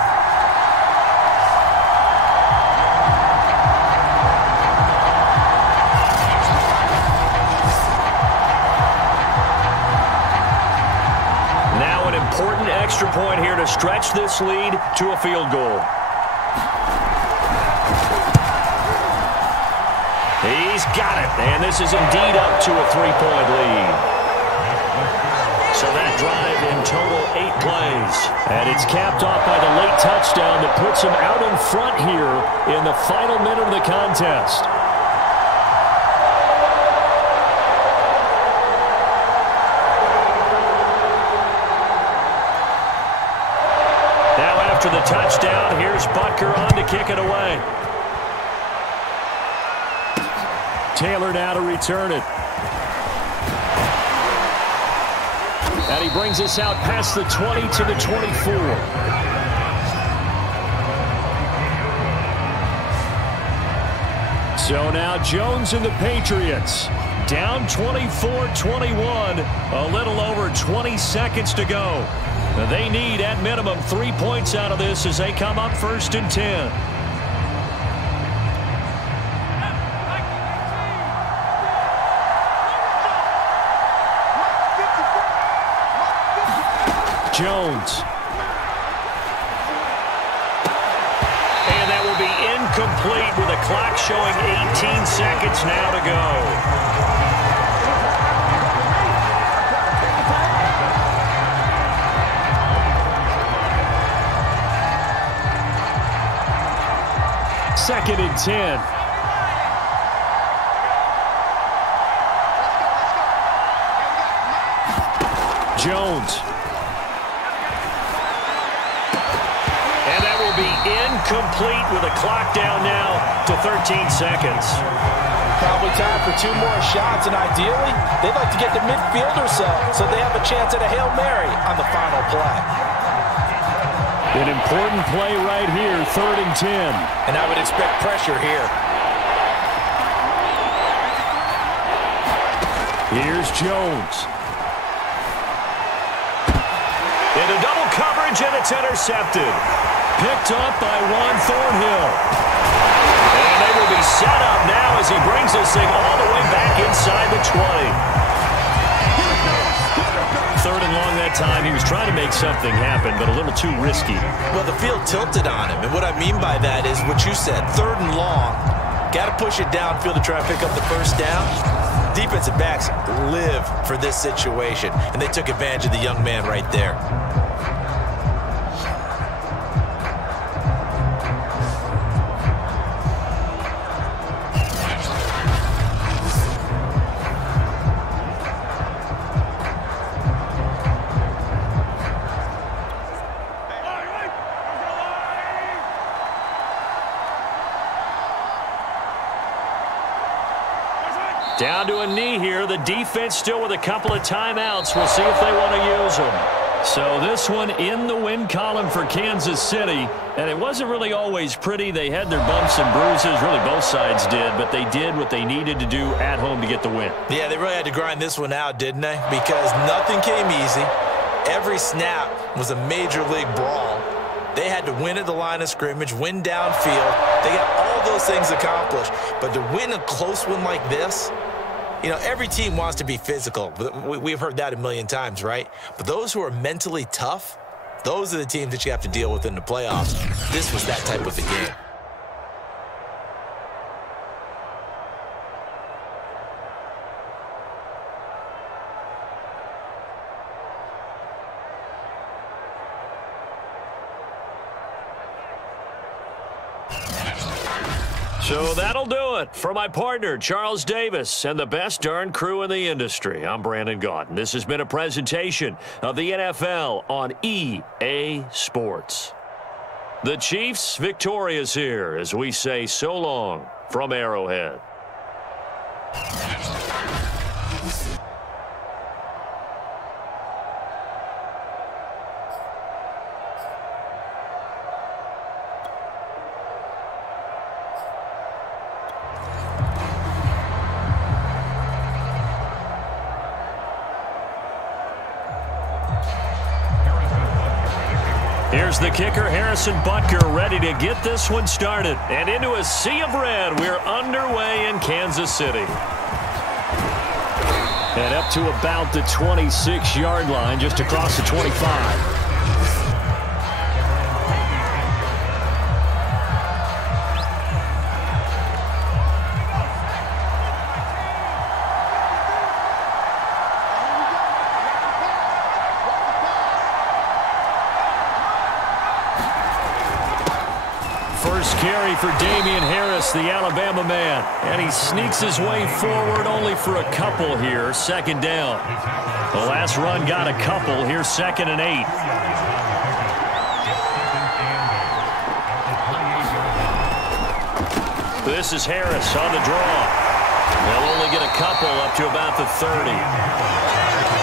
Important extra point here to stretch this lead to a field goal. He's got it, and this is indeed up to a 3-point lead. So that drive in total 8 plays. And it's capped off by the late touchdown that puts him out in front here in the final minute of the contest. After the touchdown, here's Butker on to kick it away. Taylor now to return it. And he brings us out past the 20 to the 24. So now Jones and the Patriots down 24-21, a little over 20 seconds to go. They need, at minimum, 3 points out of this as they come up first and 10. Jones. And that will be incomplete with a the clock showing 18 seconds now to go. Second and 10. Jones. And that will be incomplete with a clock down now to 13 seconds. Probably time for 2 more shots, and ideally, they'd like to get to midfield or so they have a chance at a Hail Mary on the final play. An important play right here, 3rd and 10. And I would expect pressure here. Here's Jones. Into double coverage, and it's intercepted. Picked up by Juan Thornhill. And they will be set up now as he brings this thing all the way back inside the 20. 3rd and long that time. He was trying to make something happen, but a little too risky. Well, the field tilted on him, and what I mean by that is what you said, 3rd and long. Got to push it downfield to try and pick up the first down. Defensive backs live for this situation, and they took advantage of the young man right there. Down to a knee here. The defense still with a couple of timeouts. We'll see if they want to use them. So this one in the win column for Kansas City. And it wasn't really always pretty. They had their bumps and bruises. Really, both sides did. But they did what they needed to do at home to get the win. Yeah, they really had to grind this one out, didn't they? Because nothing came easy. Every snap was a major league brawl. They had to win at the line of scrimmage, win downfield. They got all those things accomplished. But to win a close one like this, you know, every team wants to be physical. We've heard that a million times, right? But those who are mentally tough, those are the teams that you have to deal with in the playoffs. This was that type of a game. So that'll do it for my partner, Charles Davis, and the best darn crew in the industry. I'm Brandon Gaudin. This has been a presentation of the NFL on EA Sports. The Chiefs victorious here as we say so long from Arrowhead. Here's the kicker, Harrison Butker, ready to get this one started. And into a sea of red, we're underway in Kansas City. And up to about the 26-yard line, just across the 25. First carry for Damian Harris, the Alabama man. And he sneaks his way forward only for a couple here, 2nd down. The last run got a couple. Here's 2nd and 8. This is Harris on the draw. They'll only get a couple up to about the 30.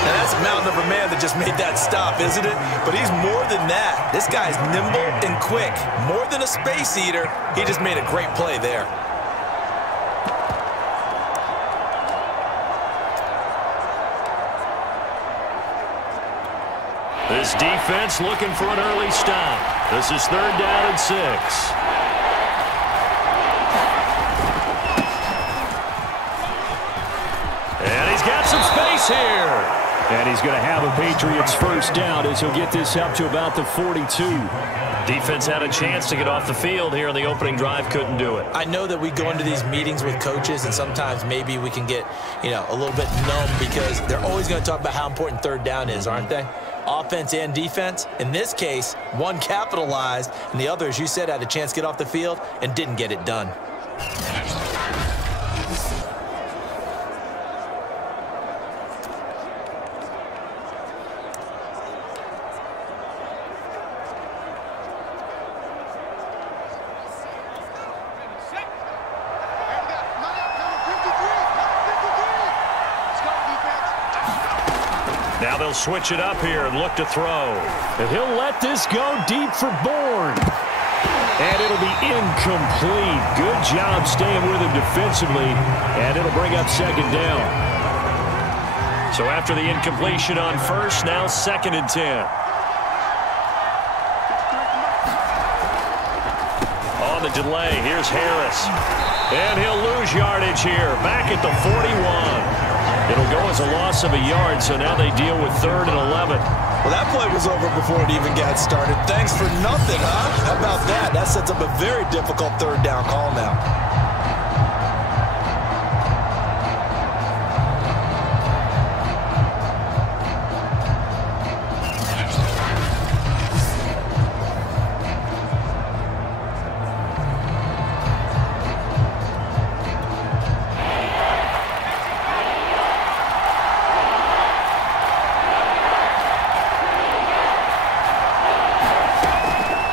Now, that's a mountain of a man that just made that stop, isn't it? But he's more than that. This guy's nimble and quick. More than a space eater. He just made a great play there. This defense looking for an early stop. This is 3rd down and 6. And he's got some space here. And he's going to have a Patriots first down as he'll get this up to about the 42. Defense had a chance to get off the field here in the opening drive, couldn't do it. I know that we go into these meetings with coaches, and sometimes maybe we can get, a little bit numb because they're always going to talk about how important third down is, aren't they? Offense and defense. In this case, one capitalized, and the other, as you said, had a chance to get off the field and didn't get it done. Now they'll switch it up here and look to throw. And he'll let this go deep for Bourne. And it'll be incomplete. Good job staying with him defensively. And it'll bring up second down. So after the incompletion on first, now 2nd and 10. On the delay, here's Harris. And he'll lose yardage here. Back at the 41. It'll go as a loss of a yard, so now they deal with 3rd and 11. Well, that play was over before it even got started. Thanks for nothing, huh? How about that? That sets up a very difficult 3rd down call now.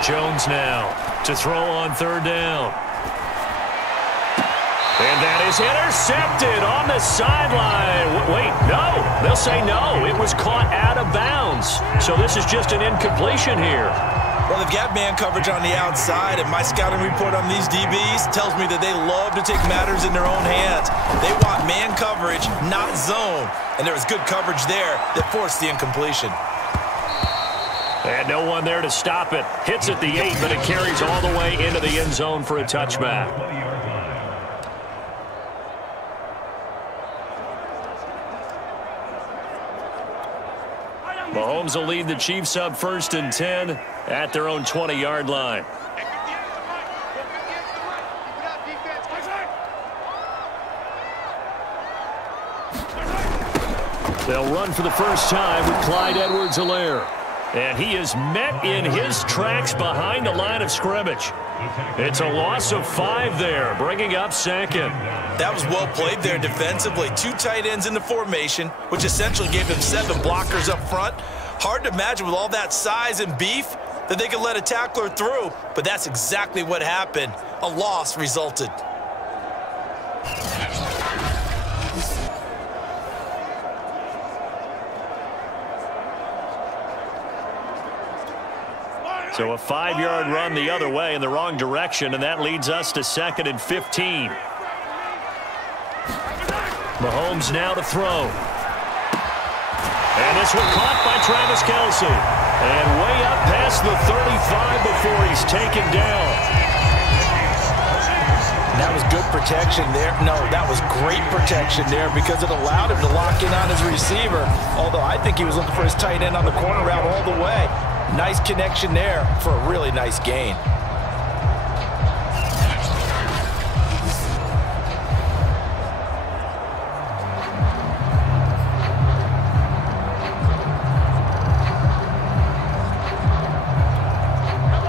Jones now to throw on 3rd down. And that is intercepted on the sideline. Wait, no. They'll say no. It was caught out of bounds. So this is just an incompletion here. Well, they've got man coverage on the outside, and my scouting report on these DBs tells me that they love to take matters in their own hands. They want man coverage, not zone. And there was good coverage there that forced the incompletion. And no one there to stop it. Hits at the 8, but it carries all the way into the end zone for a touchback. Mahomes will lead the Chiefs up 1st and 10 at their own 20-yard line. They'll run for the first time with Clyde Edwards-Helaire. And he is met in his tracks behind the line of scrimmage. It's a loss of 5 there, bringing up 2nd. That was well played there defensively. 2 tight ends in the formation, which essentially gave him 7 blockers up front. Hard to imagine with all that size and beef that they could let a tackler through, but that's exactly what happened. A loss resulted. So a 5-yard run the other way in the wrong direction, and that leads us to 2nd and 15. Mahomes now to throw. And this one caught by Travis Kelce. And way up past the 35 before he's taken down. That was good protection there. No, that was great protection there because it allowed him to lock in on his receiver. Although I think he was looking for his tight end on the corner route all the way. Nice connection there for a really nice gain.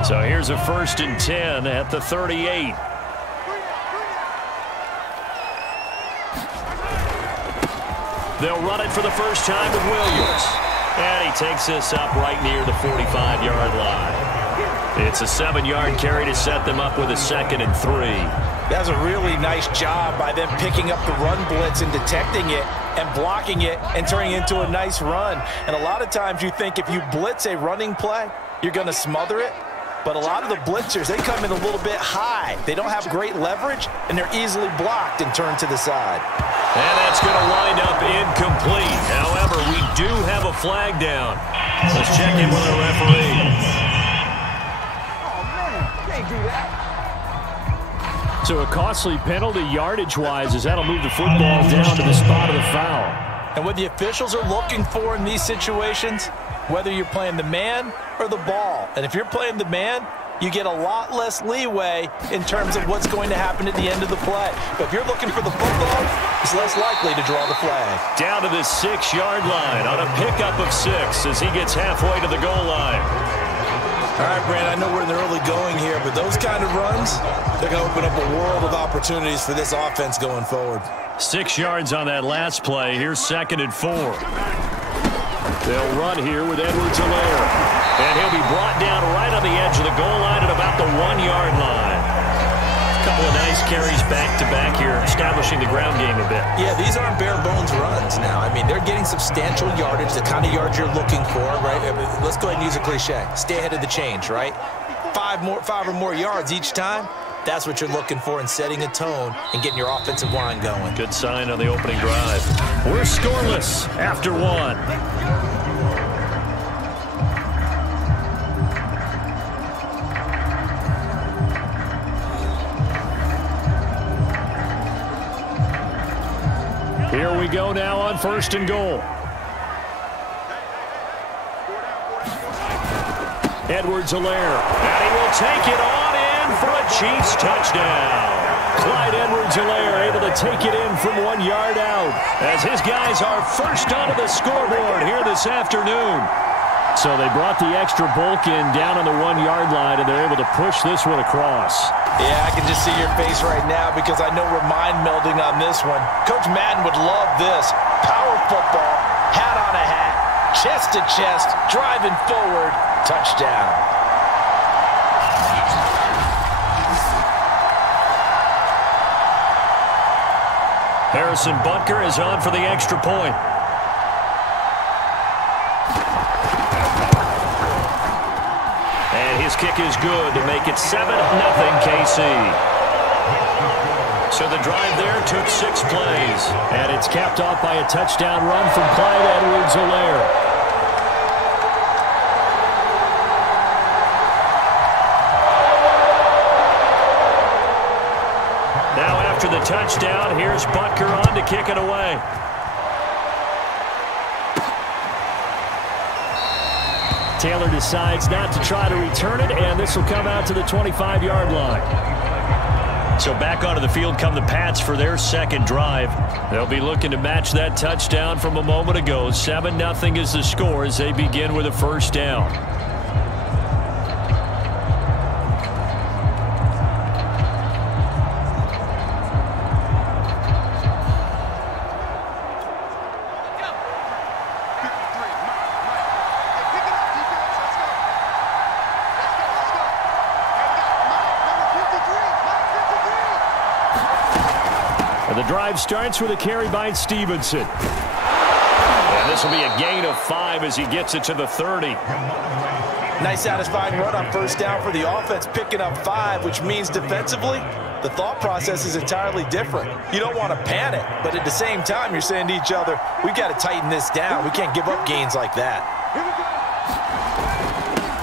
So here's a 1st and 10 at the 38. They'll run it for the first time with Williams. And he takes this up right near the 45-yard line. It's a 7-yard carry to set them up with a 2nd and 3. That's a really nice job by them picking up the run blitz and detecting it and blocking it and turning it into a nice run. And a lot of times you think if you blitz a running play, you're going to smother it. But a lot of the blitzers, they come in a little bit high. They don't have great leverage, and they're easily blocked and turned to the side. And that's going to wind up incomplete. However, we do have a flag down. Let's check in with our referee. Oh, man, can't do that. So a costly penalty yardage-wise as that'll move the football down to the spot of the foul. And what the officials are looking for in these situations, whether you're playing the man or the ball. And if you're playing the man, you get a lot less leeway in terms of what's going to happen at the end of the play. But if you're looking for the football, it's less likely to draw the flag. Down to the 6-yard line on a pickup of 6 as he gets halfway to the goal line. All right, Brand, I know we're in the early going here, but those kind of runs, they're going to open up a world of opportunities for this offense going forward. 6 yards on that last play. Here's 2nd and 4. They'll run here with Edwards-Helaire. And he'll be brought down right on the edge of the goal line at about the 1-yard line. A couple of nice carries back-to-back here, establishing the ground game a bit. Yeah, these aren't bare-bones runs now. I mean, they're getting substantial yardage, the kind of yards you're looking for, right? I mean, let's go ahead and use a cliche. Stay ahead of the change, right? 5 or more yards each time. That's what you're looking for in setting a tone and getting your offensive line going. Good sign on the opening drive. We're scoreless after 1. Here we go now on 1st and goal. Edwards-Helaire. And he will take it on in for a Chiefs touchdown. Clyde Edwards-Helaire able to take it in from 1 yard out as his guys are first onto the scoreboard here this afternoon. So they brought the extra bulk in down on the 1 yard line, and they're able to push this one across. Yeah, I can just see your face right now because I know we're mind melding on this one. Coach Madden would love this. Power football, hat on a hat, chest to chest, driving forward, touchdown. Harrison Butker is on for the extra point. And his kick is good to make it 7-0 KC. So the drive there took 6 plays. And it's capped off by a touchdown run from Clyde Edwards-Helaire. Now after the touchdown, here's Butker on to kick it away. Taylor decides not to try to return it, and this will come out to the 25-yard line. So back onto the field come the Pats for their second drive. They'll be looking to match that touchdown from a moment ago. 7-0 is the score as they begin with a first down. The drive starts with a carry by Stevenson. And this will be a gain of 5 as he gets it to the 30. Nice satisfying run on first down for the offense, picking up 5, which means defensively, the thought process is entirely different. You don't want to panic, but at the same time, you're saying to each other, we've got to tighten this down. We can't give up gains like that.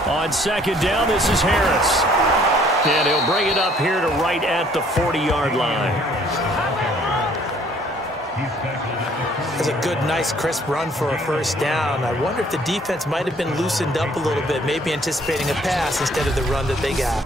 On second down, this is Harris. And he'll bring it up here to right at the 40-yard line. That's a good, nice, crisp run for a first down. I wonder if the defense might have been loosened up a little bit, maybe anticipating a pass instead of the run that they got.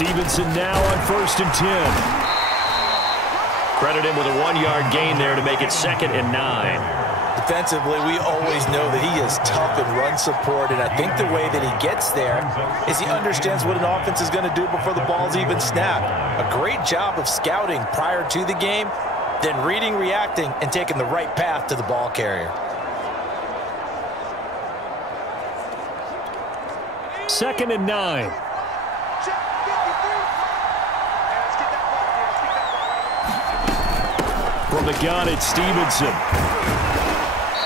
Stevenson now on 1st and 10. Credit him with a 1-yard gain there to make it 2nd and 9. Defensively, we always know that he is tough in run support, and I think the way that he gets there is he understands what an offense is going to do before the ball's even snapped. A great job of scouting prior to the game, then reading, reacting, and taking the right path to the ball carrier. 2nd and 9. From the gun, it's Stevenson.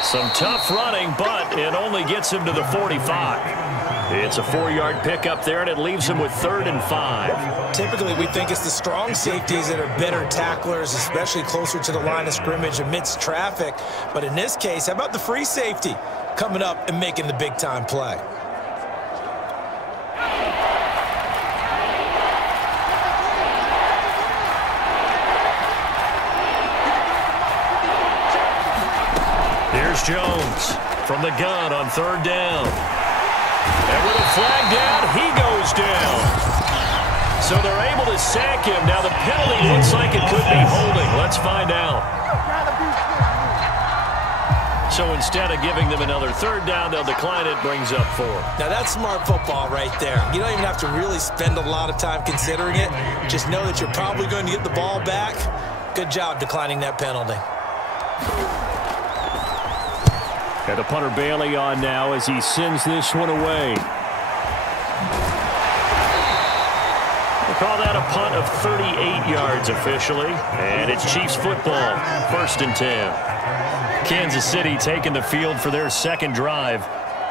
Some tough running, but and only gets him to the 45. It's a 4-yard pickup there, and it leaves him with 3rd and 5. Typically, we think it's the strong safeties that are better tacklers, especially closer to the line of scrimmage amidst traffic. But in this case, how about the free safety coming up and making the big-time play? Here's Jones from the gun on 3rd down. And with a flag down, he goes down. So they're able to sack him. Now the penalty looks like it could be holding. Let's find out. So instead of giving them another 3rd down, they'll decline it, brings up 4. Now that's smart football right there. You don't even have to really spend a lot of time considering it. Just know that you're probably going to get the ball back. Good job declining that penalty. And the punter Bailey on now as he sends this one away. We'll call that a punt of 38 yards officially. And it's Chiefs football, 1st and 10. Kansas City taking the field for their 2nd drive.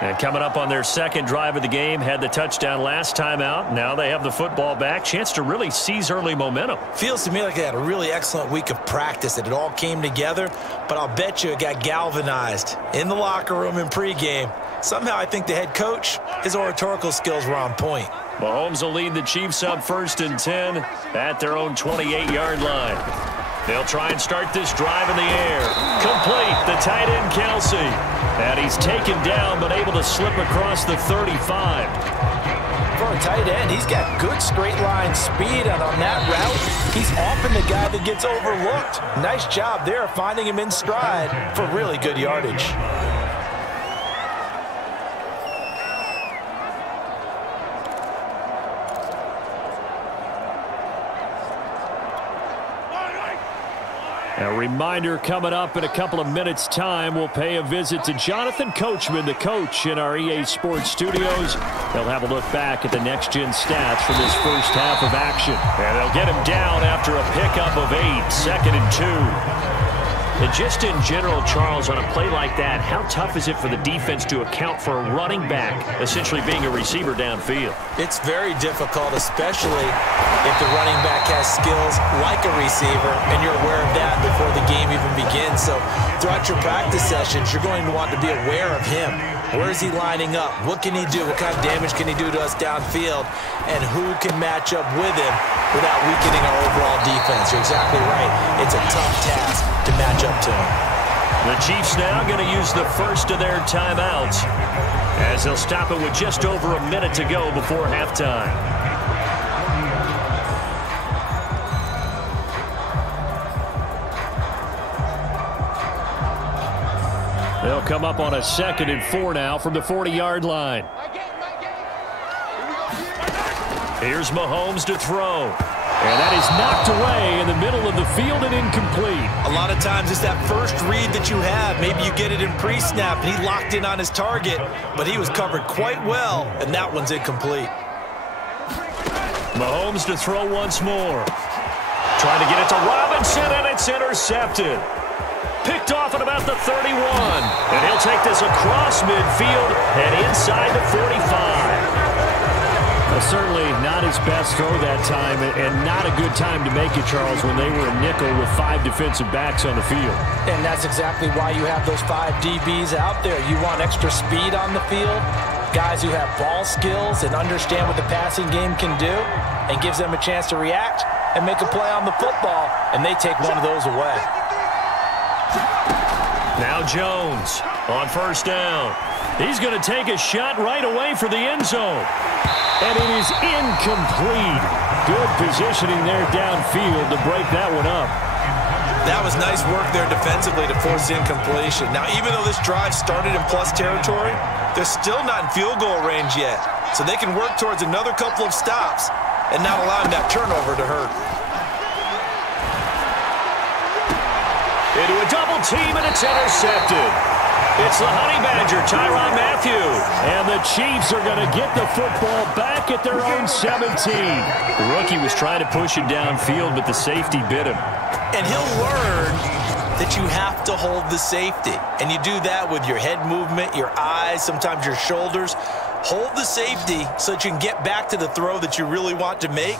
And coming up on their 2nd drive of the game, had the touchdown last time out. Now they have the football back. Chance to really seize early momentum. Feels to me like they had a really excellent week of practice, that it all came together. But I'll bet you it got galvanized in the locker room in pregame. Somehow I think the head coach, his oratorical skills were on point. Mahomes will lead the Chiefs up 1st and 10 at their own 28-yard line. They'll try and start this drive in the air. Complete, the tight end Kelsey. And he's taken down, but able to slip across the 35. For a tight end, he's got good straight line speed, and on that route, he's often the guy that gets overlooked. Nice job there finding him in stride for really good yardage. A reminder coming up in a couple of minutes' time. We'll pay a visit to Jonathan Coachman, the coach in our EA Sports studios. They'll have a look back at the next-gen stats from this first half of action. And they'll get him down after a pickup of 8, 2nd and 2. And just in general, Charles, on a play like that, how tough is it for the defense to account for a running back essentially being a receiver downfield? It's very difficult, especially if the running back has skills like a receiver, and you're aware of that before the game even begins. So throughout your practice sessions, you're going to want to be aware of him. Where is he lining up? What can he do? What kind of damage can he do to us downfield? And who can match up with him without weakening our overall defense? You're exactly right. It's a tough task to match up to him. The Chiefs now going to use the first of their timeouts as they'll stop it with just over a minute to go before halftime. They'll come up on a 2nd and 4 now from the 40-yard line. Here's Mahomes to throw. And that is knocked away in the middle of the field and incomplete. A lot of times it's that first read that you have. Maybe you get it in pre-snap, and he locked in on his target, but he was covered quite well, and that one's incomplete. Mahomes to throw once more. Trying to get it to Robinson, and it's intercepted. Picked off at about the 31. And he'll take this across midfield and inside the 45. Certainly not his best throw that time, and not a good time to make it, Charles, when they were a nickel with 5 defensive backs on the field. And that's exactly why you have those 5 DBs out there. You want extra speed on the field, guys who have ball skills and understand what the passing game can do, and gives them a chance to react and make a play on the football, and they take one of those away. Now Jones on 1st down. He's going to take a shot right away for the end zone. And it is incomplete. Good positioning there downfield to break that one up. That was nice work there defensively to force incompletion. Now, even though this drive started in plus territory, they're still not in field goal range yet. So they can work towards another couple of stops and not allowing that turnover to hurt. Into a double team, and it's intercepted. It's the Honey Badger, Tyrann Mathieu. And the Chiefs are going to get the football back at their own 17. The rookie was trying to push it downfield, but the safety bit him. And he'll learn that you have to hold the safety. And you do that with your head movement, your eyes, sometimes your shoulders. Hold the safety so that you can get back to the throw that you really want to make.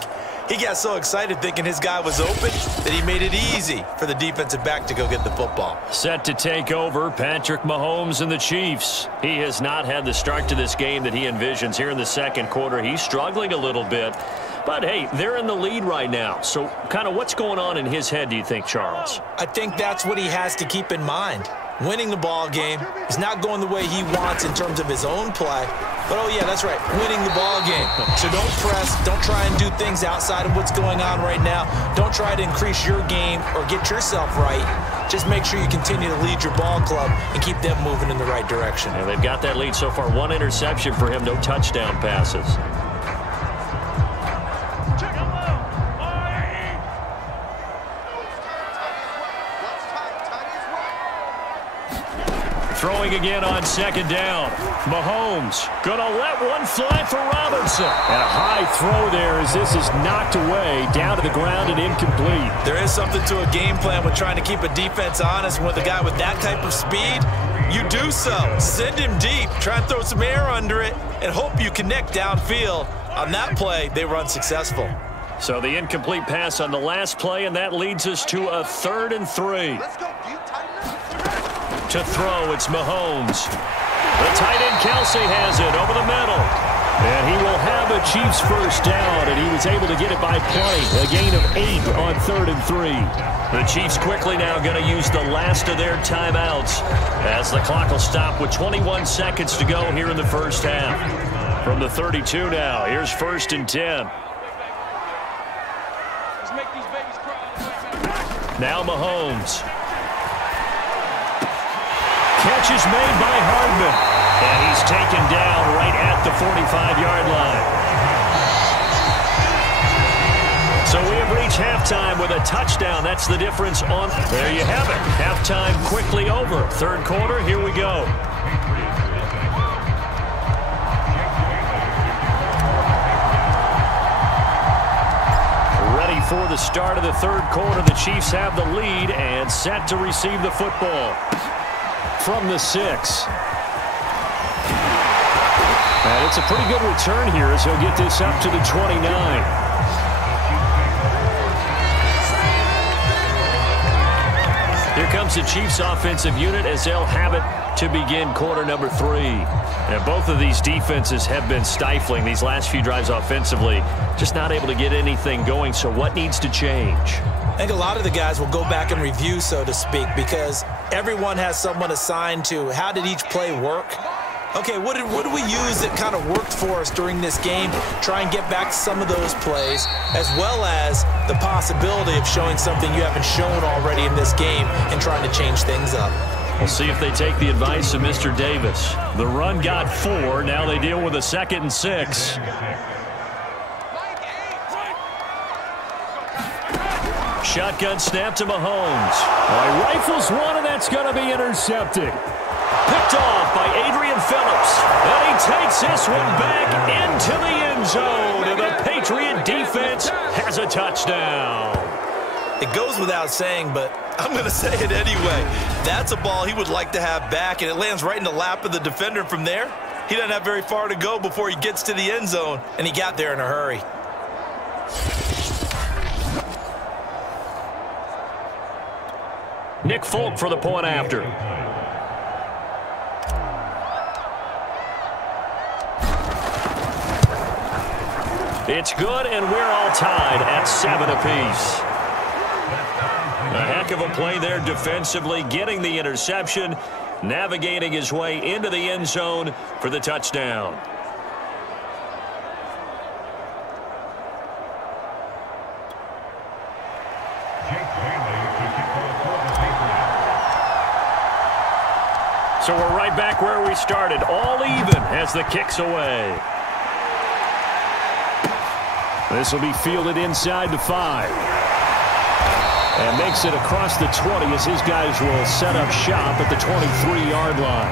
He got so excited thinking his guy was open that he made it easy for the defensive back to go get the football. Set to take over, Patrick Mahomes and the Chiefs. He has not had the start to this game that he envisions here in the second quarter. He's struggling a little bit. But, hey, they're in the lead right now. So kind of what's going on in his head, do you think, Charles? I think that's what he has to keep in mind. Winning the ball game is not going the way he wants in terms of his own play. But, oh, yeah, that's right, winning the ball game. So don't press. Don't try and do things outside of what's going on right now. Don't try to increase your game or get yourself right. Just make sure you continue to lead your ball club and keep them moving in the right direction. And they've got that lead so far. 1 interception for him, no touchdown passes. Throwing again on second down. Mahomes gonna let one fly for Robinson. And a high throw there as this is knocked away down to the ground and incomplete. There is something to a game plan with trying to keep a defense honest. With a guy with that type of speed, you do so. Send him deep. Try and throw some air under it and hope you connect downfield. On that play, they were unsuccessful. So the incomplete pass on the last play, and that leads us to a 3rd and 3. Let's go, you tighten up. To throw, it's Mahomes. The tight end Kelsey has it over the middle. And he will have a Chiefs first down, and he was able to get it by play. A gain of 8 on 3rd and 3. The Chiefs quickly now going to use the last of their timeouts as the clock will stop with 21 seconds to go here in the first half. From the 32 now, here's 1st and 10. Now Mahomes. Catch is made by Hardman. And he's taken down right at the 45-yard line. So we have reached halftime with a touchdown. That's the difference on. There you have it. Halftime quickly over. 3rd quarter, here we go. Ready for the start of the 3rd quarter. The Chiefs have the lead and set to receive the football. From the 6. And it's a pretty good return here as he'll get this up to the 29. Here comes the Chiefs offensive unit as they'll have it to begin quarter number 3. And both of these defenses have been stifling these last few drives offensively. Just not able to get anything going. So what needs to change? I think a lot of the guys will go back and review, so to speak, because everyone has someone assigned to how did each play work. Okay, what did we use that kind of worked for us during this game? Try and get back to some of those plays, as well as the possibility of showing something you haven't shown already in this game and trying to change things up. We'll see if they take the advice of Mr. Davis. The run got 4. Now they deal with a 2nd and 6. Shotgun snap to Mahomes. He rifles one, and that's going to be intercepted. Picked off by Adrian Phillips. And he takes this one back into the end zone. And the Patriot defense has a touchdown. It goes without saying, but I'm going to say it anyway. That's a ball he would like to have back, and it lands right in the lap of the defender from there. He doesn't have very far to go before he gets to the end zone, and he got there in a hurry. Nick Folk for the point after. It's good, and we're all tied at 7 apiece. A heck of a play there defensively, getting the interception, navigating his way into the end zone for the touchdown. So we're right back where we started, all even as the kick's away. This will be fielded inside the 5. And makes it across the 20 as his guys will set up shop at the 23-yard line.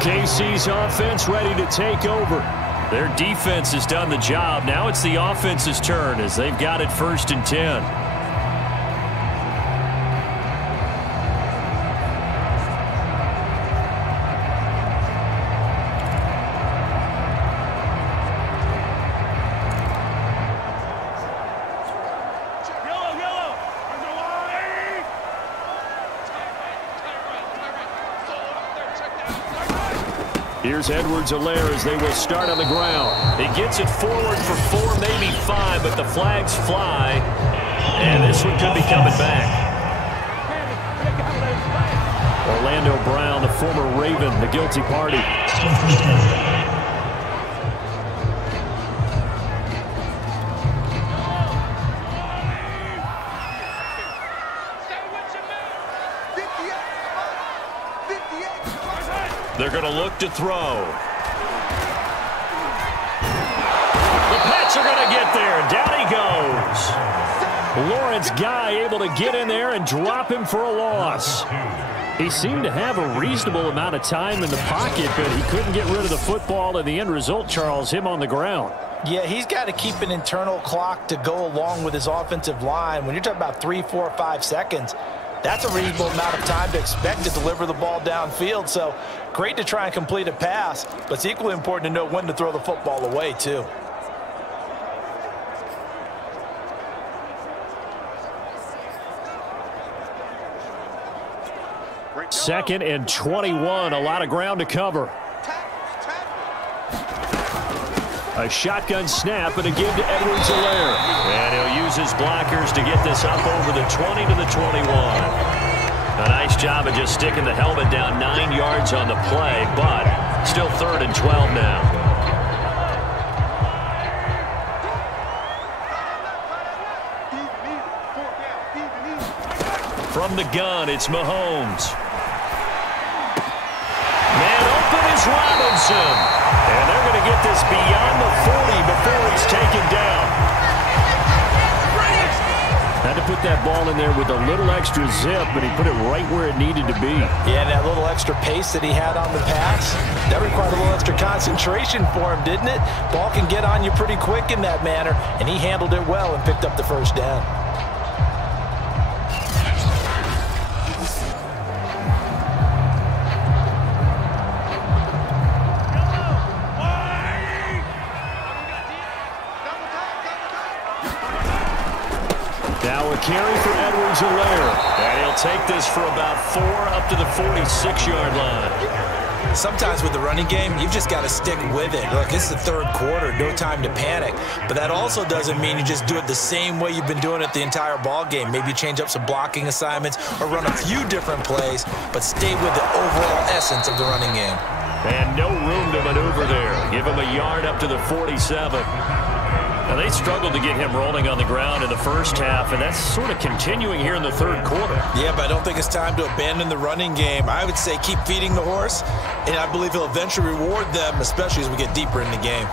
KC's offense ready to take over. Their defense has done the job. Now it's the offense's turn as they've got it 1st and 10. Here's Edwards-Helaire as they will start on the ground. He gets it forward for 4, maybe 5, but the flags fly. And this one could be coming back. Orlando Brown, the former Raven, the guilty party. They're going to look to throw. The Pats are going to get there. Down he goes. Lawrence Guy able to get in there and drop him for a loss. He seemed to have a reasonable amount of time in the pocket, but he couldn't get rid of the football, and the end result, Charles, him on the ground. Yeah, he's got to keep an internal clock to go along with his offensive line. When you're talking about 3, 4, 5 seconds, that's a reasonable amount of time to expect to deliver the ball downfield. So great to try and complete a pass, but it's equally important to know when to throw the football away, too. Second and 21, a lot of ground to cover. A shotgun snap and a give to Edwards-Helaire. And he'll use his blockers to get this up over the 20 to the 21. A nice job of just sticking the helmet down 9 yards on the play, but still 3rd and 12 now. From the gun, it's Mahomes. Man open is Robinson. And they're going to get this beyond the 40 before he's taken down. Had to put that ball in there with a little extra zip, but he put it right where it needed to be. Yeah, and that little extra pace that he had on the pass, that required a little extra concentration for him, didn't it? Ball can get on you pretty quick in that manner, and he handled it well and picked up the first down. Carry for Edwards-Helaire. And he'll take this for about 4 up to the 46-yard line. Sometimes with the running game, you've just got to stick with it. Look, it's the 3rd quarter, no time to panic. But that also doesn't mean you just do it the same way you've been doing it the entire ball game. Maybe change up some blocking assignments or run a few different plays, but stay with the overall essence of the running game. And no room to maneuver there. Give him a yard up to the 47. Now, they struggled to get him rolling on the ground in the first half, and that's sort of continuing here in the 3rd quarter. Yeah, but I don't think it's time to abandon the running game. I would say keep feeding the horse, and I believe he'll eventually reward them, especially as we get deeper in the game.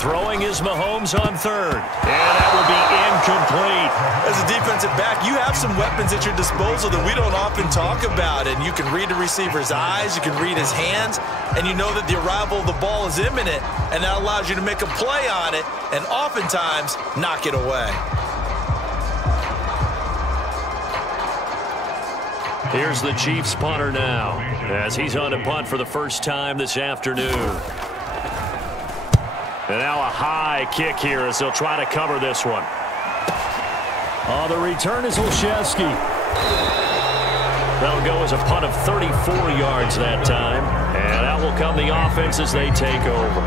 Throwing is Mahomes on 3rd. And that will be incomplete. As a defensive back, you have some weapons at your disposal that we don't often talk about. And you can read the receiver's eyes, you can read his hands, and you know that the arrival of the ball is imminent. And that allows you to make a play on it and oftentimes knock it away. Here's the Chiefs punter now as he's on to punt for the first time this afternoon. And now a high kick here as they'll try to cover this one. Oh, the return is Olszewski. That'll go as a punt of 34 yards that time. And out will come the offense as they take over.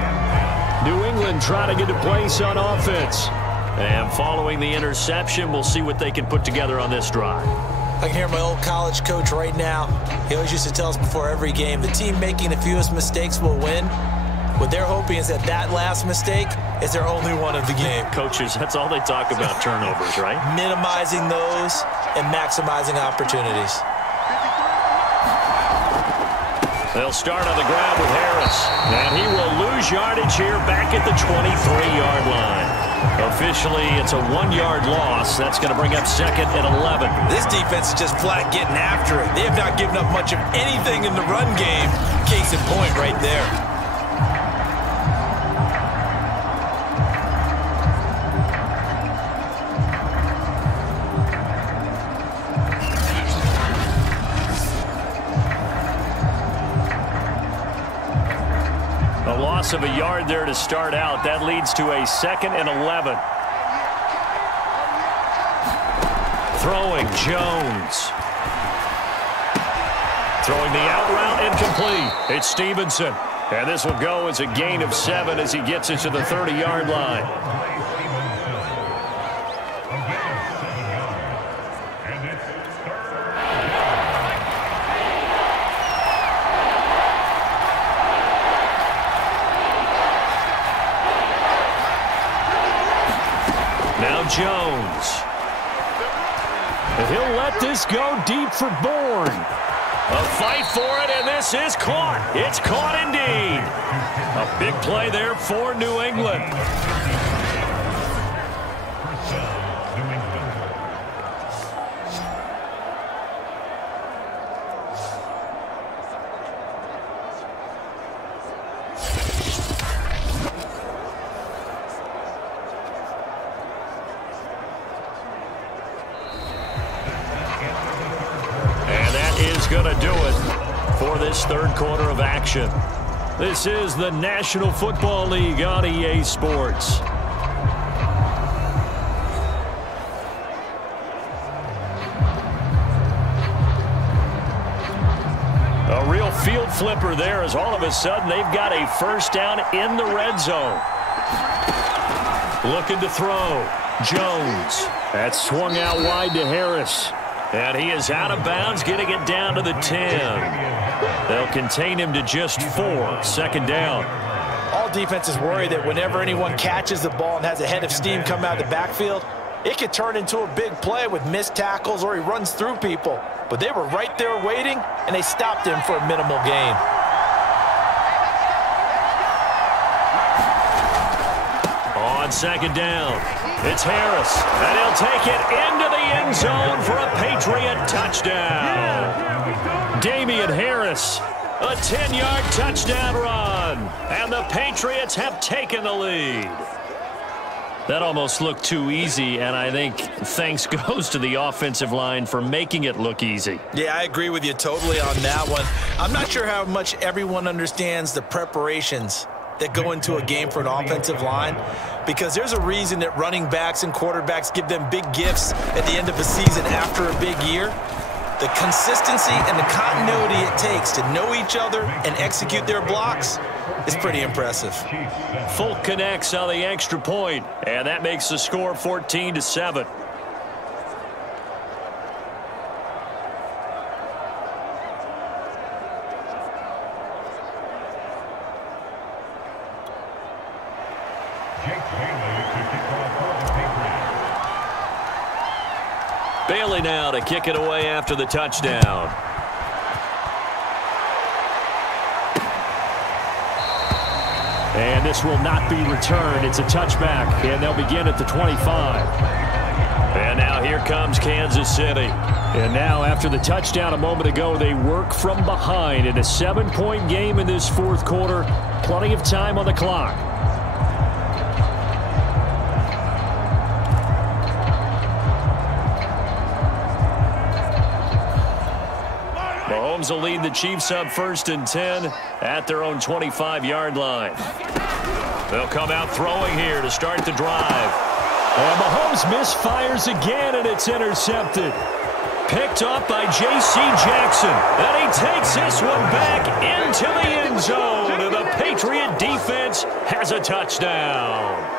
New England trying to get a place on offense. And following the interception, we'll see what they can put together on this drive. I can hear my old college coach right now. He always used to tell us before every game, the team making the fewest mistakes will win. What they're hoping is that last mistake is their only one of the game. Coaches, that's all they talk about, turnovers, right? Minimizing those and maximizing opportunities. They'll start on the ground with Harris. And he will lose yardage here back at the 23-yard line. Officially, it's a 1-yard loss. That's going to bring up 2nd and 11. This defense is just flat getting after it. They have not given up much of anything in the run game. Case in point right there. A loss of a yard there to start out. That leads to a 2nd and 11. Throwing, Jones. Throwing the out route, incomplete. It's Stevenson. And this will go as a gain of 7 as he gets into the 30-yard line. Now Jones. And he'll let this go deep for Bourne. A fight for it, and this is caught. It's caught indeed. A big play there for New England. Going to do it for this third quarter of action. This is the National Football League on EA Sports. A real field flipper there as all of a sudden they've got a first down in the red zone. Looking to throw. Jones. That swung out wide to Harris. And he is out of bounds, getting it down to the 10. They'll contain him to just 4. 2nd down. All defenses worry that whenever anyone catches the ball and has a head of steam come out of the backfield, it could turn into a big play with missed tackles or he runs through people. But they were right there waiting, and they stopped him for a minimal gain. On 2nd down, it's Harris, and he'll take it into the end zone for a Patriot touchdown. Damian Harris, a 10-yard touchdown run, and the Patriots have taken the lead. That almost looked too easy, and I think thanks goes to the offensive line for making it look easy. Yeah, I agree with you totally on that one. I'm not sure how much everyone understands the preparations that go into a game for an offensive line, because there's a reason that running backs and quarterbacks give them big gifts at the end of a season after a big year. The consistency and the continuity it takes to know each other and execute their blocks is pretty impressive. Folk connects on the extra point, and that makes the score 14-7. Bailey now to kick it away after the touchdown. And this will not be returned. It's a touchback, and they'll begin at the 25. And now here comes Kansas City. And now after the touchdown a moment ago, they work from behind in a 7-point game in this fourth quarter. Plenty of time on the clock. Mahomes will lead the Chiefs up 1st and 10 at their own 25-yard line. They'll come out throwing here to start the drive. And Mahomes misfires again, and it's intercepted. Picked up by J.C. Jackson. And he takes this one back into the end zone. And the Patriot defense has a touchdown.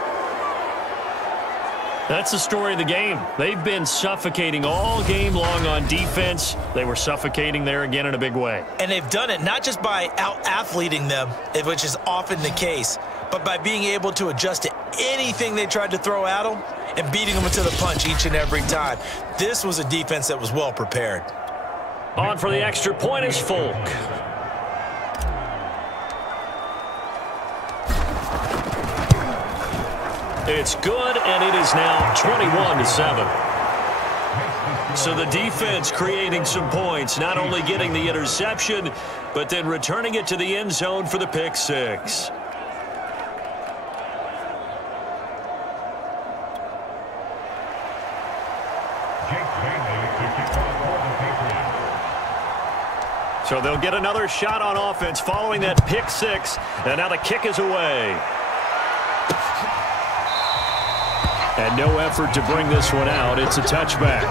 That's the story of the game. They've been suffocating all game long on defense. They were suffocating there again in a big way. And they've done it not just by out-athleting them, which is often the case, but by being able to adjust to anything they tried to throw at them and beating them to the punch each and every time. This was a defense that was well prepared. On for the extra point is Folk. It's good, and it is now 21-7. So the defense creating some points, not only getting the interception, but then returning it to the end zone for the pick six. So they'll get another shot on offense following that pick six. And now the kick is away. And no effort to bring this one out. It's a touchback.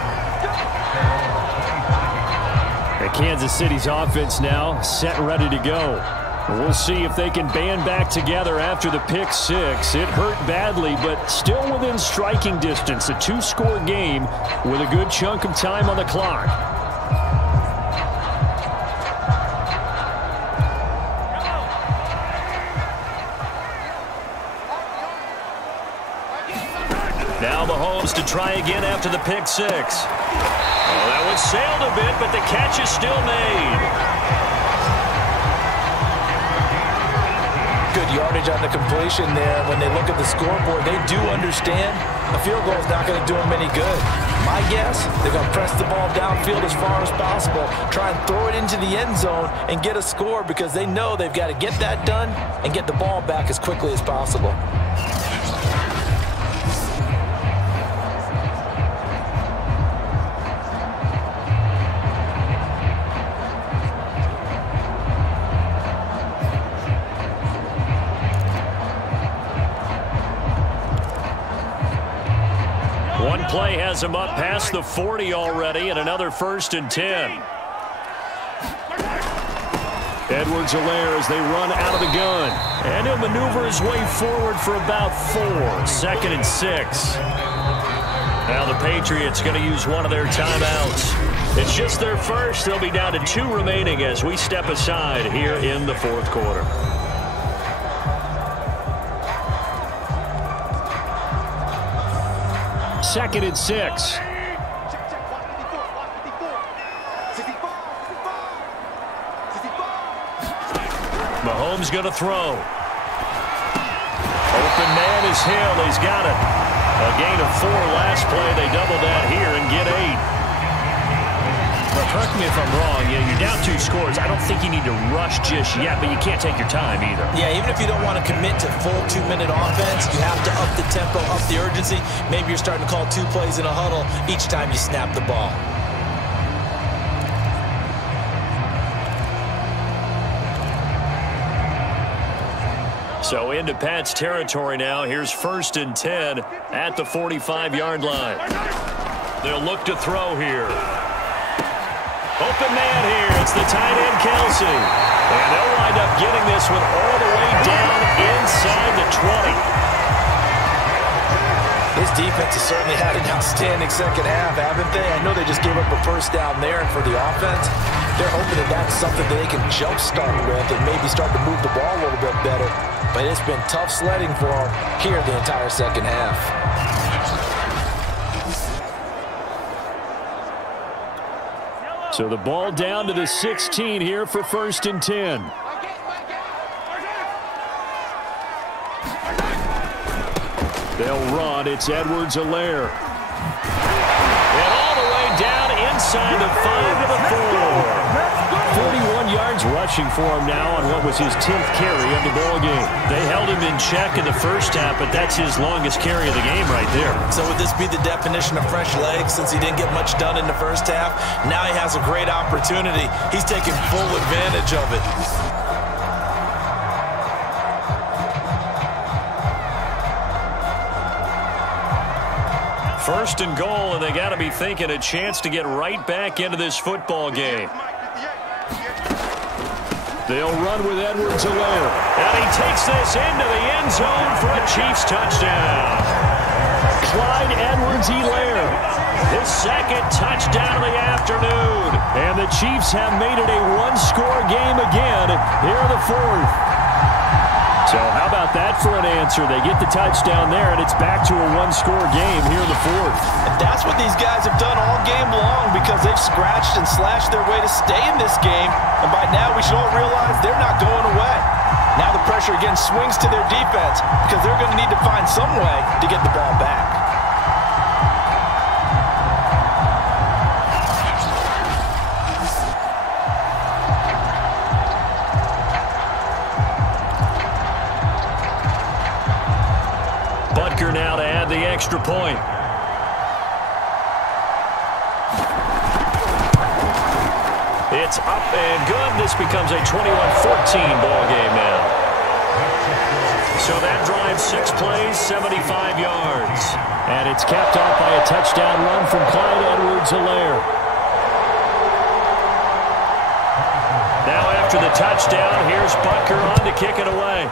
And Kansas City's offense now set and ready to go. We'll see if they can band back together after the pick six. It hurt badly, but still within striking distance. A two-score game with a good chunk of time on the clock. Now Mahomes to try again after the pick six. Oh, that one sailed a bit, but the catch is still made. Good yardage on the completion there. When they look at the scoreboard, they do understand a field goal is not going to do them any good. My guess, they're going to press the ball downfield as far as possible, try and throw it into the end zone and get a score because they know they've got to get that done and get the ball back as quickly as possible. One play has him up past the 40 already, and another 1st and 10. Edwards-Helaire as they run out of the gun. And he'll maneuver his way forward for about 4. 2nd and 6. Now the Patriots going to use one of their timeouts. It's just their first. They'll be down to 2 remaining as we step aside here in the 4th quarter. Second and 6. Mahomes going to throw. Open man is Hill. He's got it. A gain of 4 last play. They double that here and get 8. Well, correct me if I'm wrong. Yeah, you're down 2 scores. I don't think you need to rush just yet, but you can't take your time either. Yeah, even if you don't want to commit to full 2-minute offense, you have to up the tempo, up the urgency. Maybe you're starting to call 2 plays in a huddle each time you snap the ball. So into Pat's territory now. Here's 1st and 10 at the 45-yard line. They'll look to throw here. Open man here. It's the tight end, Kelsey. And they'll wind up getting this one all the way down inside the 20. This defense has certainly had an outstanding second half, haven't they? I know they just gave up a 1st down there, and for the offense, they're hoping that that's something that they can jumpstart with and maybe start to move the ball a little bit better. But it's been tough sledding for them here the entire second half. So the ball down to the 16 here for 1st and 10. They'll run. It's Edwards-Helaire. And all the way down inside the 5 to the 4. 41 yards rushing for him now on what was his 10th carry of the ball game. They held him in check in the 1st half, but that's his longest carry of the game right there. So would this be the definition of fresh legs since he didn't get much done in the 1st half? Now he has a great opportunity. He's taking full advantage of it. First and goal, and they got to be thinking a chance to get right back into this football game. They'll run with Edwards-Helaire. And he takes this into the end zone for a Chiefs touchdown. Clyde Edwards-Helaire, his 2nd touchdown of the afternoon. And the Chiefs have made it a 1-score game again here in the 4th. So how about that for an answer? They get the touchdown there, and it's back to a 1-score game here in the 4th. And that's what these guys have done all game long because they've scratched and slashed their way to stay in this game. And by now, we should all realize they're not going away. Now the pressure again swings to their defense because they're going to need to find some way to get the ball back. Now to add the extra point. It's up and good. This becomes a 21-14 ball game now. So that drives 6 plays, 75 yards. And it's capped off by a touchdown run from Clyde Edwards-Helaire. Now after the touchdown, here's Butker on to kick it away.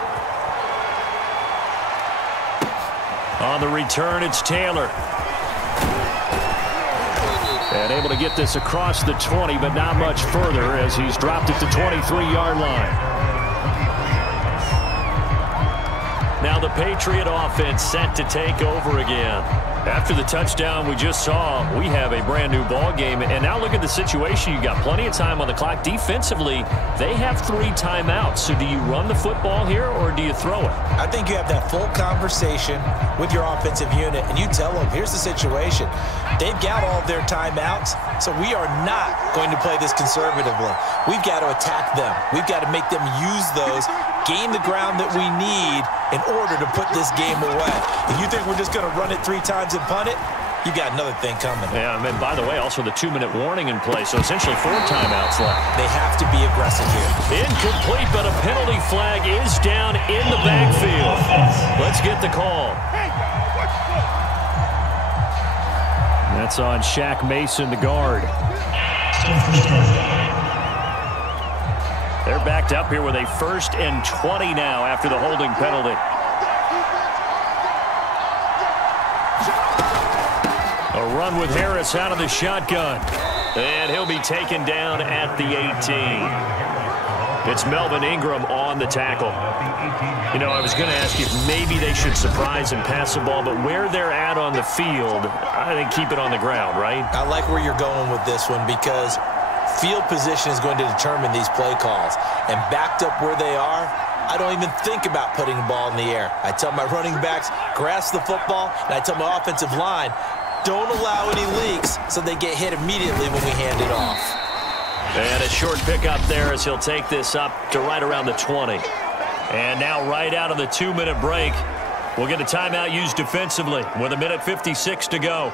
On the return, it's Taylor. And able to get this across the 20, but not much further as he's dropped it to 23-yard line. Now the Patriot offense set to take over again. After the touchdown we just saw, we have a brand new ball game. And now look at the situation. You got plenty of time on the clock. Defensively, they have 3 timeouts. So do you run the football here or do you throw it? I think you have that full conversation with your offensive unit, and you tell them, here's the situation. They've got all of their timeouts, so we are not going to play this conservatively. We've got to attack them. We've got to make them use those, gain the ground that we need in order to put this game away. If you think we're just going to run it 3 times and punt it, you got another thing coming. Yeah, and by the way, also the 2-minute warning in play, so essentially 4 timeouts left. They have to be aggressive here. Incomplete, but a penalty flag is down in the backfield. Let's get the call. That's on Shaq Mason, the guard. They're backed up here with a 1st and 20 now after the holding penalty. A run with Harris out of the shotgun. And he'll be taken down at the 18. It's Melvin Ingram on the tackle. You know, I was going to ask you if maybe they should surprise and pass the ball, but where they're at on the field, I think keep it on the ground, right? I like where you're going with this one because field position is going to determine these play calls. And backed up where they are, I don't even think about putting the ball in the air. I tell my running backs, grasp the football, and I tell my offensive line, don't allow any leaks so they get hit immediately when we hand it off. And a short pickup there as he'll take this up to right around the 20. And now right out of the 2-minute break, we'll get a timeout used defensively with 1:56 to go.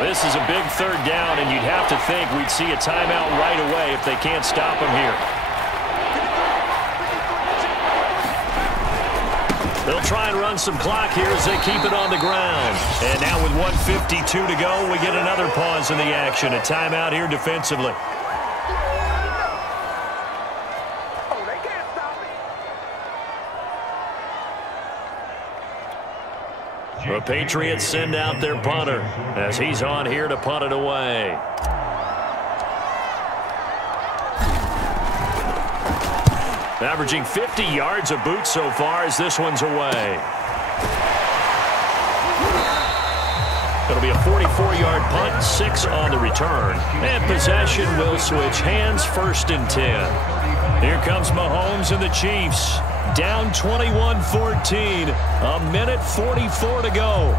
This is a big 3rd down, and you'd have to think we'd see a timeout right away if they can't stop him here. They'll try and run some clock here as they keep it on the ground. And now with 1:52 to go, we get another pause in the action. A timeout here defensively. The Patriots send out their punter as he's on here to punt it away. Averaging 50 yards a boot so far as this one's away. It'll be a 44-yard punt, 6 on the return. And possession will switch hands, 1st and 10. Here comes Mahomes and the Chiefs. Down 21-14, 1:44 to go.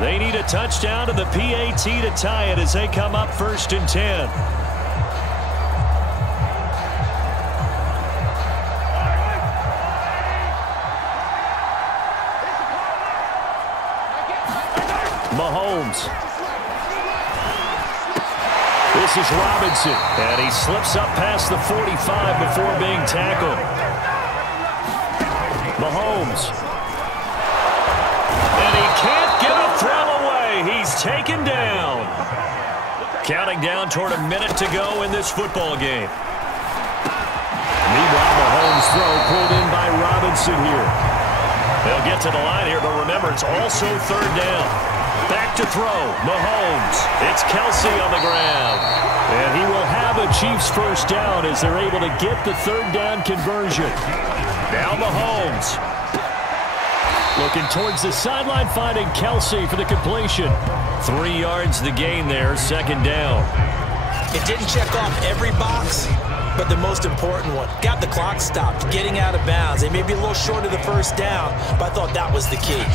They need a touchdown to the PAT to tie it as they come up 1st and 10. Mahomes. This is Robinson, and he slips up past the 45 before being tackled. Mahomes. And he can't get a throw away. He's taken down. Counting down toward 1 minute to go in this football game. Meanwhile, Mahomes' throw pulled in by Robinson here. They'll get to the line here, but remember, it's also 3rd down. Back to throw, Mahomes. It's Kelsey on the ground. And he will have a Chiefs 1st down as they're able to get the 3rd down conversion. Now Mahomes. Looking towards the sideline, finding Kelsey for the completion. 3 yards the gain there, 2nd down. It didn't check off every box, but the most important one. Got the clock stopped, getting out of bounds. They may be a little short of the 1st down, but I thought that was the key.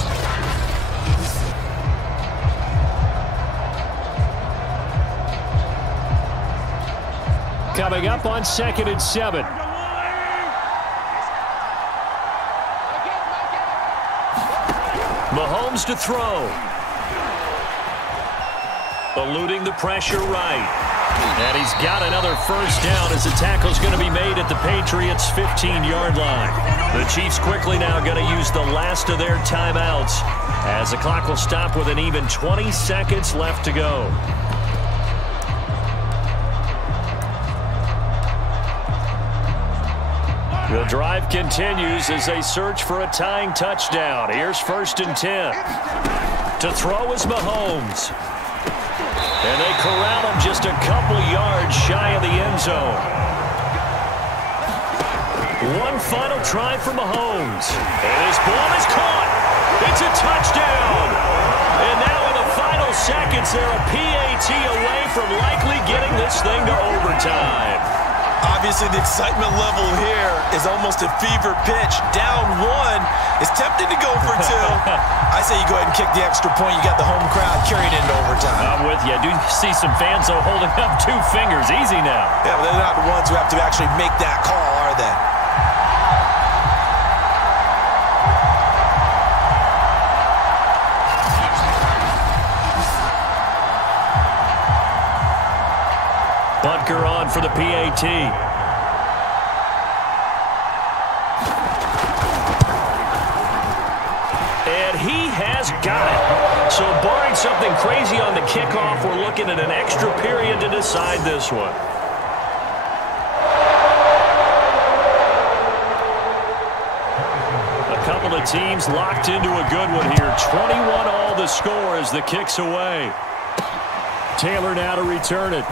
Coming up on 2nd and 7. Mahomes to throw. Eluding the pressure right. And he's got another first down as the tackle's going to be made at the Patriots' 15-yard line. The Chiefs quickly now going to use the last of their timeouts as the clock will stop with an even 20 seconds left to go. The drive continues as they search for a tying touchdown. Here's 1st and 10. To throw is Mahomes. And they corral him just a couple yards shy of the end zone. One final try for Mahomes. And his ball is caught. It's a touchdown. And now in the final seconds, they're a PAT away from likely getting this thing to overtime. Obviously, the excitement level here is almost a fever pitch. Down 1. It's tempting to go for 2. I say you go ahead and kick the extra point. You got the home crowd carried into overtime. I'm with you. I do see some fans, though, holding up 2 fingers. Easy now. Yeah, but they're not the ones who have to actually make that call, are they? Butker on for the PAT. And he has got it. So barring something crazy on the kickoff, we're looking at an extra period to decide this one. A couple of teams locked into a good one here. 21 all the score as the kick's away. Taylor now to return it.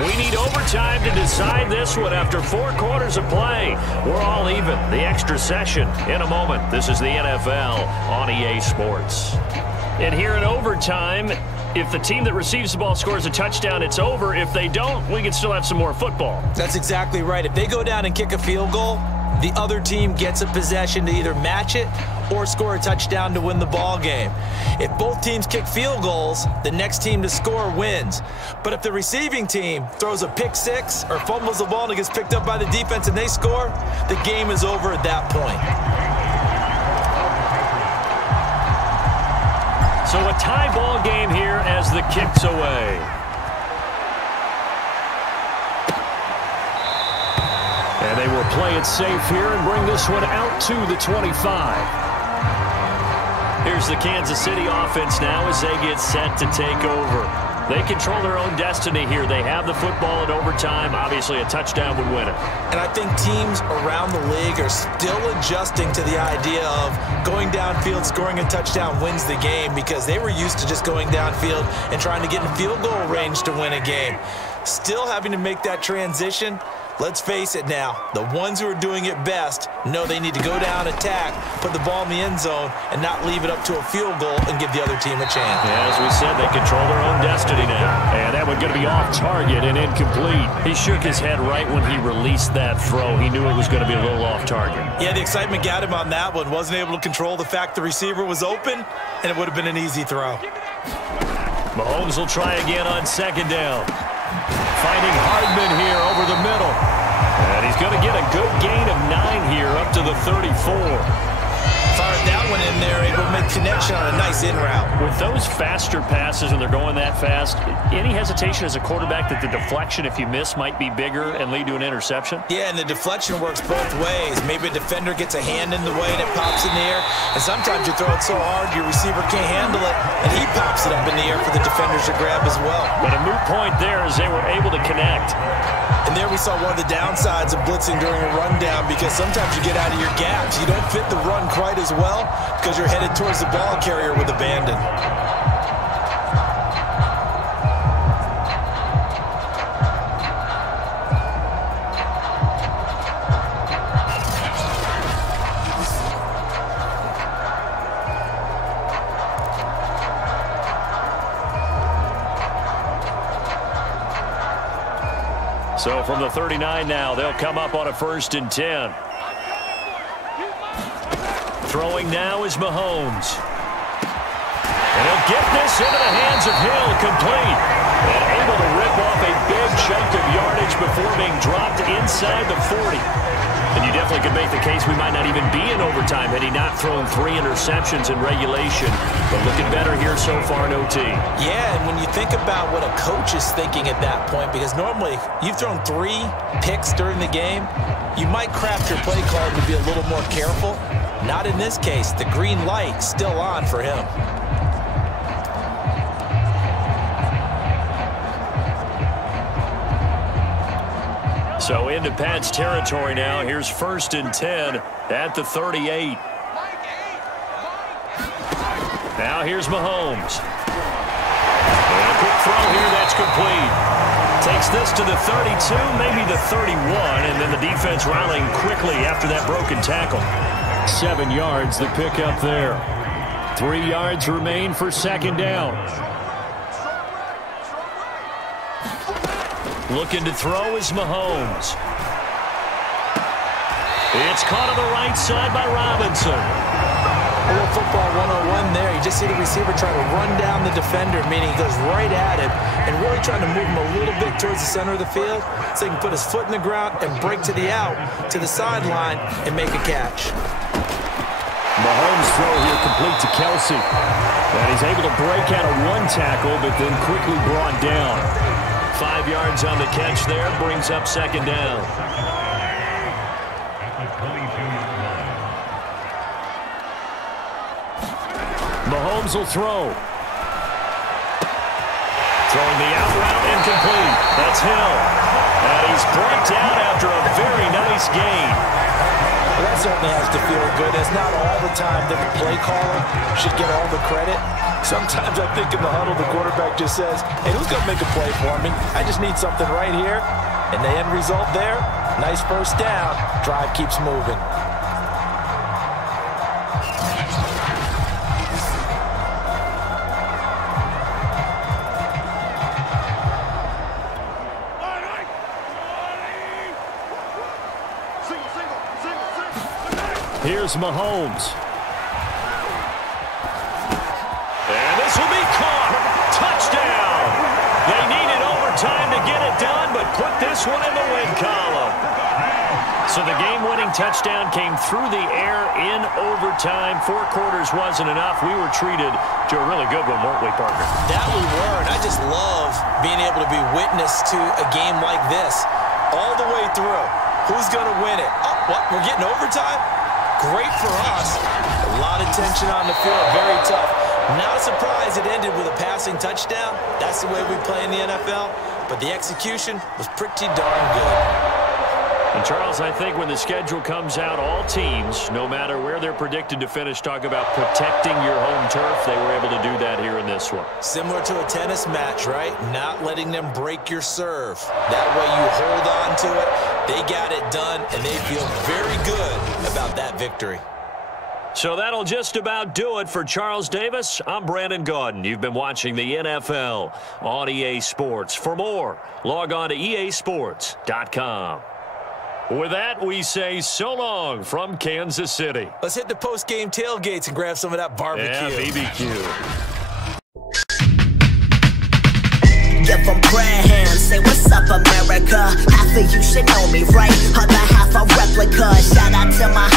We need overtime to decide this one after 4 quarters of play. We're all even. The extra session in a moment. This is the NFL on EA Sports. And here in overtime, if the team that receives the ball scores a touchdown, it's over. If they don't, we can still have some more football. That's exactly right. If they go down and kick a field goal, the other team gets a possession to either match it or score a touchdown to win the ball game. If both teams kick field goals, the next team to score wins. But if the receiving team throws a pick 6 or fumbles the ball and it gets picked up by the defense and they score, the game is over at that point. So a tie ball game here as the kick's away. And they will play it safe here and bring this one out to the 25. Here's the Kansas City offense now as they get set to take over. They control their own destiny here. They have the football in overtime. Obviously, a touchdown would win it. And I think teams around the league are still adjusting to the idea of going downfield, scoring a touchdown wins the game because they were used to just going downfield and trying to get in field goal range to win a game. Still having to make that transition. Let's face it now, the ones who are doing it best know they need to go down, attack, put the ball in the end zone, and not leave it up to a field goal and give the other team a chance. Yeah, as we said, they control their own destiny now. And that one's going to be off target and incomplete. He shook his head right when he released that throw. He knew it was going to be a little off target. Yeah, the excitement got him on that one. Wasn't able to control the fact the receiver was open, and it would have been an easy throw. Mahomes will try again on 2nd down. Finding Hardman here over the middle. And he's going to get a good gain of 9 here up to the 34. Fired that one in there, able to make connection on a nice in route. With those faster passes and they're going that fast, any hesitation as a quarterback that the deflection, if you miss, might be bigger and lead to an interception? Yeah, and the deflection works both ways. Maybe a defender gets a hand in the way and it pops in the air. And sometimes you throw it so hard your receiver can't handle it, and he pops it up in the air for the defenders to grab as well. But a moot point there as they were able to connect. And there we saw one of the downsides of blitzing during a rundown because sometimes you get out of your gaps. You don't fit the run quite as well because you're headed towards the ball carrier with abandon. So from the 39 now, they'll come up on a 1st and 10. Throwing now is Mahomes. And he'll get this into the hands of Hill, complete. And able to rip off a big chunk of yardage before being dropped inside the 40. And you definitely could make the case we might not even be in overtime had he not thrown 3 interceptions in regulation. But looking better here so far in OT. Yeah, and when you think about what a coach is thinking at that point, because normally you've thrown 3 picks during the game, you might craft your play call to be a little more careful. Not in this case. The green light still on for him. So into Pat's territory now. Here's 1st and 10 at the 38. Now here's Mahomes. And a quick throw here that's complete. Takes this to the 32, maybe the 31, and then the defense rallying quickly after that broken tackle. 7 yards, the pickup there. 3 yards remain for 2nd down. Looking to throw is Mahomes. It's caught on the right side by Robinson. A little football 101 there. You just see the receiver try to run down the defender, meaning he goes right at him and really trying to move him a little bit towards the center of the field so he can put his foot in the ground and break to the out, to the sideline, and make a catch. Mahomes' throw here complete to Kelsey. And he's able to break out of 1 tackle, but then quickly brought down. 5 yards on the catch there, brings up 2nd down. Mahomes will throw. Throwing the out route incomplete. That's Hill. And he's brought down after a very nice gain. Well, that certainly has to feel good. It's not all the time that the play caller should get all the credit. Sometimes I think in the huddle, the quarterback just says, hey, who's going to make a play for me? I just need something right here. And the end result there, nice 1st down. Drive keeps moving. Here's Mahomes. And this will be caught. Touchdown. They needed overtime to get it done, but put this one in the win column. So the game-winning touchdown came through the air in overtime. 4 quarters wasn't enough. We were treated to a really good one, weren't we, Parker? That we were, and I just love being able to be witness to a game like this all the way through. Who's going to win it? Oh, what? We're getting overtime? Great for us. A lot of tension on the field. Very tough. Not a surprise it ended with a passing touchdown. That's the way we play in the NFL. But the execution was pretty darn good. And, Charles, I think when the schedule comes out, all teams, no matter where they're predicted to finish, talk about protecting your home turf. They were able to do that here in this one. Similar to a tennis match, right? Not letting them break your serve. That way you hold on to it. They got it done, and they feel very good about that victory. So that'll just about do it for Charles Davis. I'm Brandon Gaudin. You've been watching the NFL on EA Sports. For more, log on to easports.com. With that, we say so long from Kansas City. Let's hit the post-game tailgates and grab some of that barbecue. Yeah, BBQ. Give them prayer hands, say what's up America. Half of you should know me, right? Other half a replica. Shout out to my